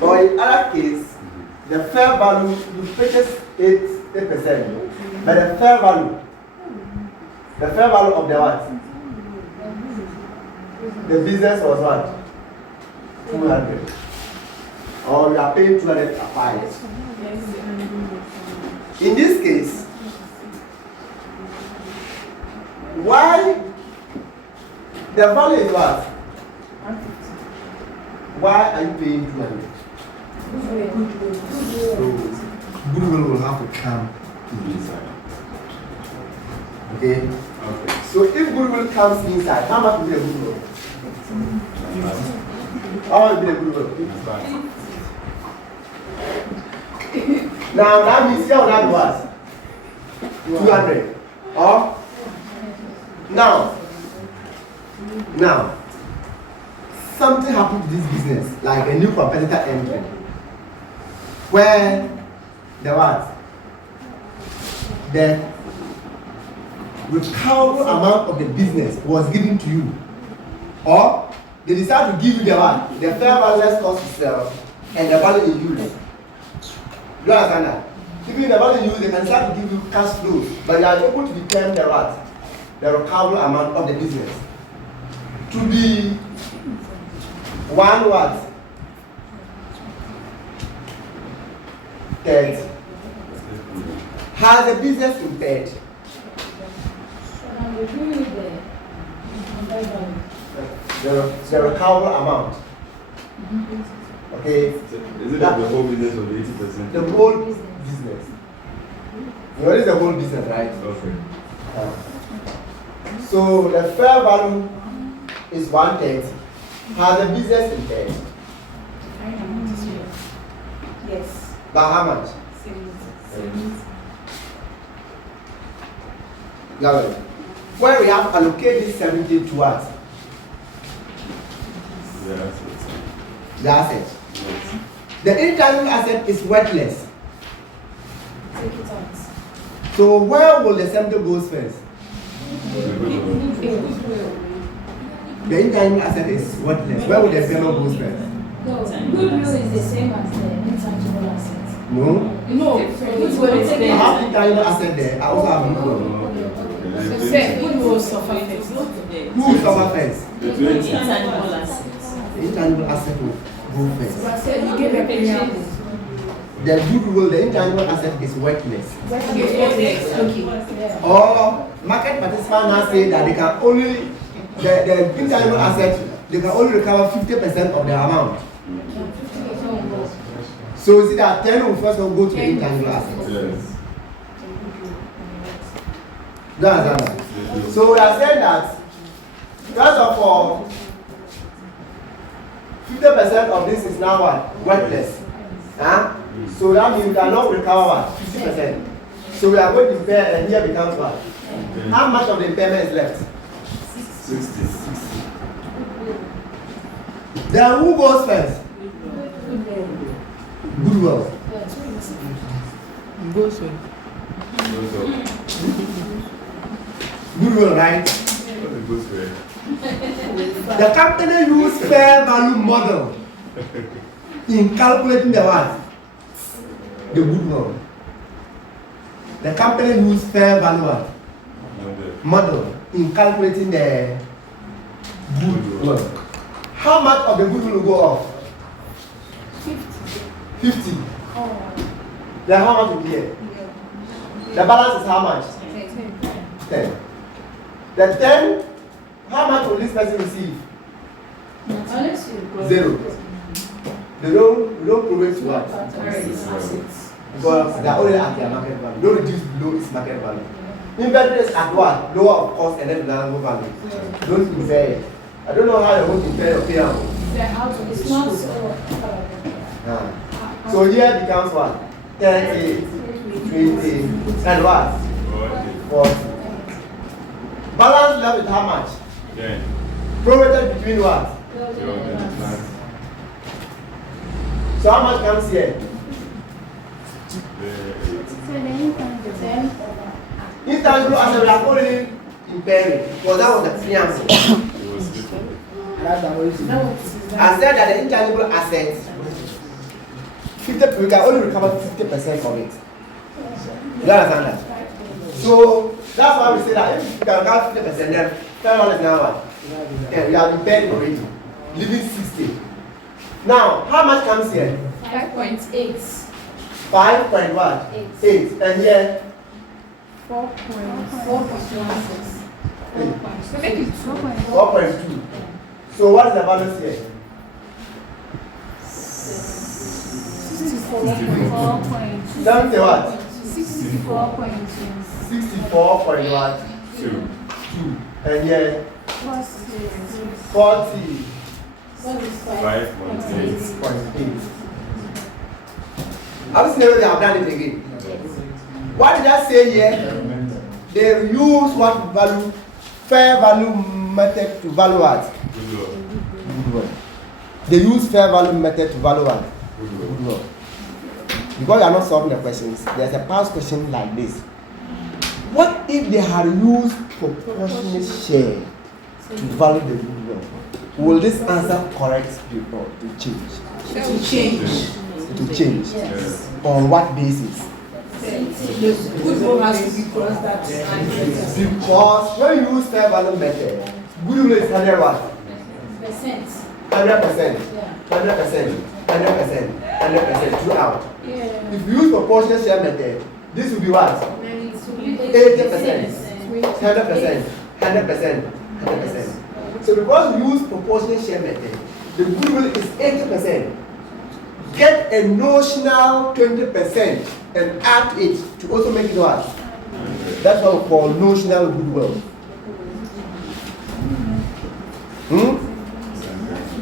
Or in other case, the fair value, you purchase 8%, but the fair value of the what? The business was what? 200. Or you are paying 200 a price. In this case, why the value is what? 150. Why are you paying 200? So goodwill will have to come inside. Okay? So if goodwill comes inside, how much will be the goodwill? How much will be the goodwill? Now that means here that was 200. Or now something happened to this business, like a new competitor entering, where the recoverable amount of the business was given to you, or they decide to give you the fair value less cost to sell and the value in use. Do you understand that? Even the value in use, they can start to give you cash flow, but you are able to determine the recoverable amount of the business to be one what? 30. Has the business impaired? The recoverable amount. Okay. Is it the whole business or the 80%? The whole business. What is the whole business, right? Okay. So the fair value is 130. Has the business impaired? Yes. By how much? 70. Now, where we have allocated 70 to what? The asset. The intangible asset is worthless. Take it out. So where will the 70 go first? The intangible asset is worthless. Where will the payment go first? No, goodwill is the same as the intangible asset. No. No, goodwill is I have intangible asset there. I also have goodwill. Goodwill suffer first. Who will suffer first? The intangible assets. The intangible asset will go first. I said you gave a premium. The goodwill, the intangible asset is worthless. Okay. Or market participants now say that they can only the intangible asset, they can only recover 50% of the amount. So you see that 10 will first go to the intangible asset. Yes. That's that. So we are saying that first of all, 50% of this is now what? Worthless. Huh? So that means we cannot recover what? 50%. So we are going to impair, and here becomes what? How much of the impairment is left? 60. Then who goes first? Goodwill. Goes with. Goodwill, right? What a good way. The company use fair value model in calculating the what? The goodwill. The company use fair value what? Model in calculating the goodwill. How much of the goodwill will go off? 50. Then how much will be here? The balance is how much? 10. The 10, how much will this person receive? 0. They don't prove it to what? Because they are only at their market value. Don't reduce below its market value. Inventory is at what? Lower of cost and then the value. Don't impair it. I don't know how you're going to impair your payout. It's not So here becomes what? 30, 20, and what? 40. Balance left with how much? Prorated between what? So how much comes here? Intangible asset we are only impairing because that was the preamble. I said that the intangible assets, 50%, we can only recover 50% of it. You understand that? So that's why we say that if you can recover 50%, then fair value is now what? Yeah, we have impaired already, leaving 60. Now, how much comes here? 5.8. 5.8. And here? 4.16. 4.2. So what is the balance here? 64.2. Tell me what? 64.2. 64.2. And here? 40. 5.8. Have you seen how they have done it again? What did I say here? They use what value? Fair value method to value what? Goodwill. They use fair value method to value what? Goodwill. Because you are not solving the questions, there's a past question like this. What if they had used proportionate share to value the goodwill? Will this answer correct or to change? To change. To change. Yes. On what basis? The goodwill has to be crossed that. Because when you use fair value method, goodwill is 100 what? 100%. 100%. Yeah. 100%. 100%. 100% throughout. Yeah. If you use proportionate share method, this will be what? 80%. 100%. 100%. 100%. So because we use proportionate share method, the goodwill is 80%. Get a notional 20% and add it to also make it what? That's what we call notional goodwill.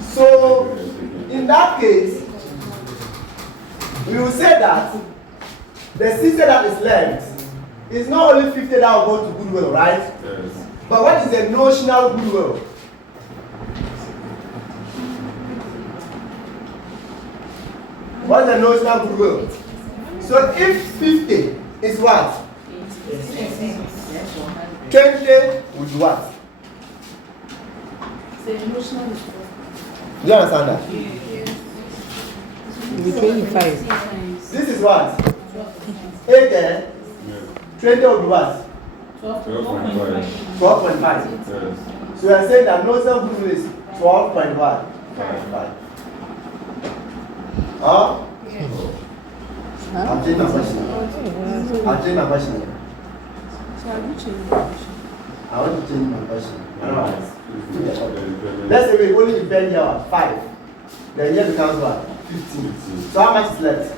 So in that case, we will say that the 60 that is left is not only 50 that will go to goodwill, right? Yes. But what is the notional goodwill? What is the notional goodwill? So if 50 is what? 20 would be what? The emotional is Do you understand that? Between 5. This is what? 8 Yes. 20 would be what? 12.5. 12.5. Yes. So we are saying that notional goodwill is 12.5. Huh? I'll change my question. I'll change my question. I want to change my question. Alright. Let's say we only depend here at 5. Then here becomes what? 15. So how much is left?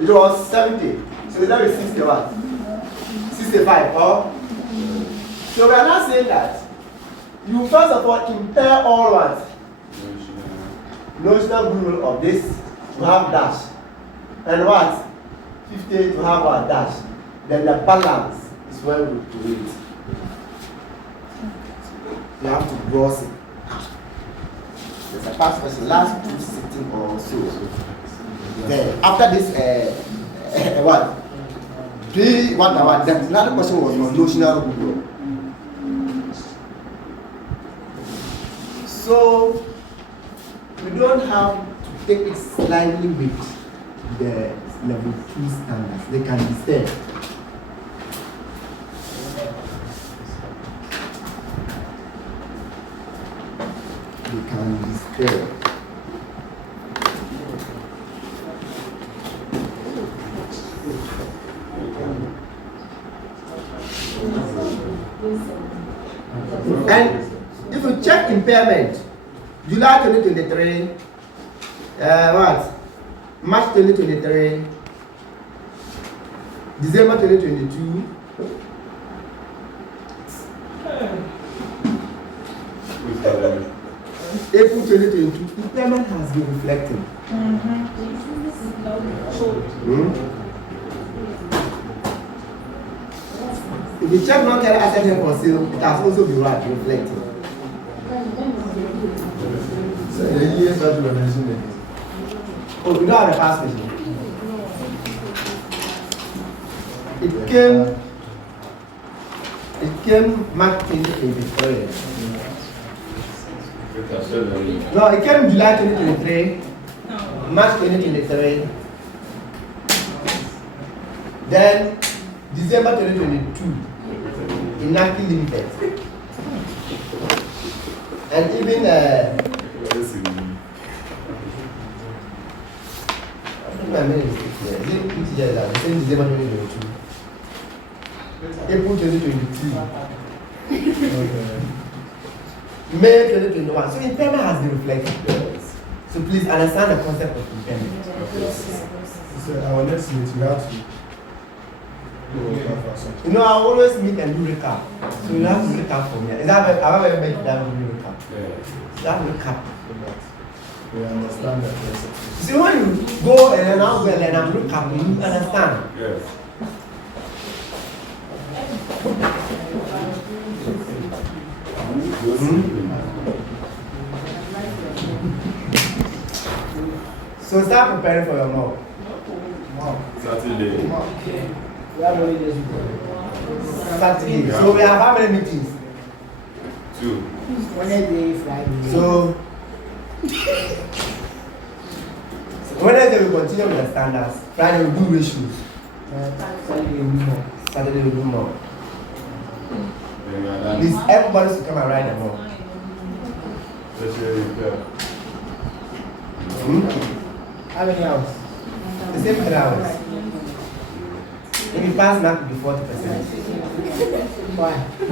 It was 70. So that is 60 what? 65. Or? So we are not saying that you first of all impair all what? Notional goodwill of this to have dash. And what? 50 to have a dash. Then the balance is where we do it. You have to gross it. There's a past question, last 2 sitting or so. Then after this, what? 3 1 hour. The another question was your notional goodwill. So we don't have to take it slightly with the level 2 standards. They can be stayed. They can be stayed. And if you check impairment, July 2023, March 2023, December 2022, April 2022, impairment has been reflecting. If you check non-carry asset held for sale, it has also been reflecting. So the years that you were mentioning. Oh, we don't have a past question. It came March 2023. No, it came July 2023, March 2023, then December 2022, Inaki Limited. And even my name is the same December 2022, April 2022, May 2021. So impairment has been reflected. So please understand the concept of impairment. So our next meeting, we have to You know, I always meet and do recap. So you have to recap for me. Is that have I ever made that do recap? You have to recap. we understand that. See, when you go and then I'll go and then I'm recap, you understand. Yes. So start preparing for your mock. Saturday. Saturday. So we have how many meetings? 2. Wednesday, Friday. So Wednesday we continue with the standards. Friday we do ratios. Saturday we do more. Please, everybody should come and write them all. How many hours? The same 3 hours. If you pass, that could be 40%. Why? 40%.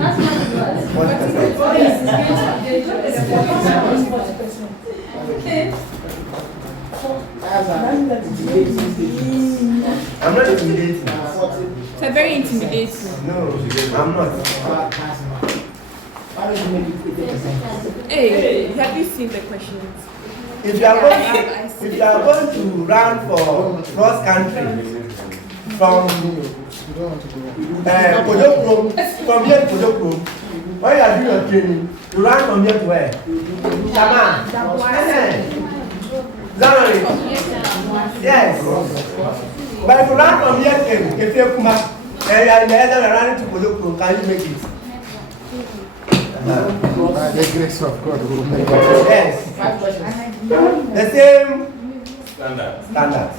I'm not intimidating. It's a very intimidating. No, I'm not. Why don't you make it 50%? Hey, have you seen the questions? If you are going to run for cross country from Pojokrom, from here to Pojokrom, when you are doing your training, you run from here to where? Shama. Zanari. Yes. But if you run from here to Kefekuma, and you are in the other running to Pojokrom, can you make it? By the grace of God, we will make it. Yes. The same Standard. standard.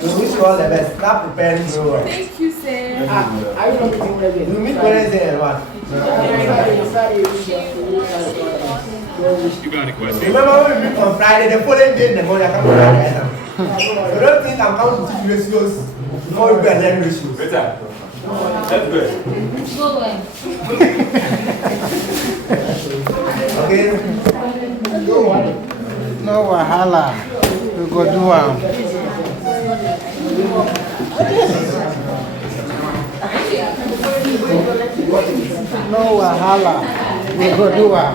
So wish you all the best. Start preparing so well. Thank you, sir. Are you not meeting Wednesday? You meet Wednesday and what? Remember when we meet on Friday, the following day in the morning I come to the exam. So don't think I'm coming to teach ratios. No, you better learn ratios. Better. That's good. Okay? No wahala. We go do am. No wahala. We go do am.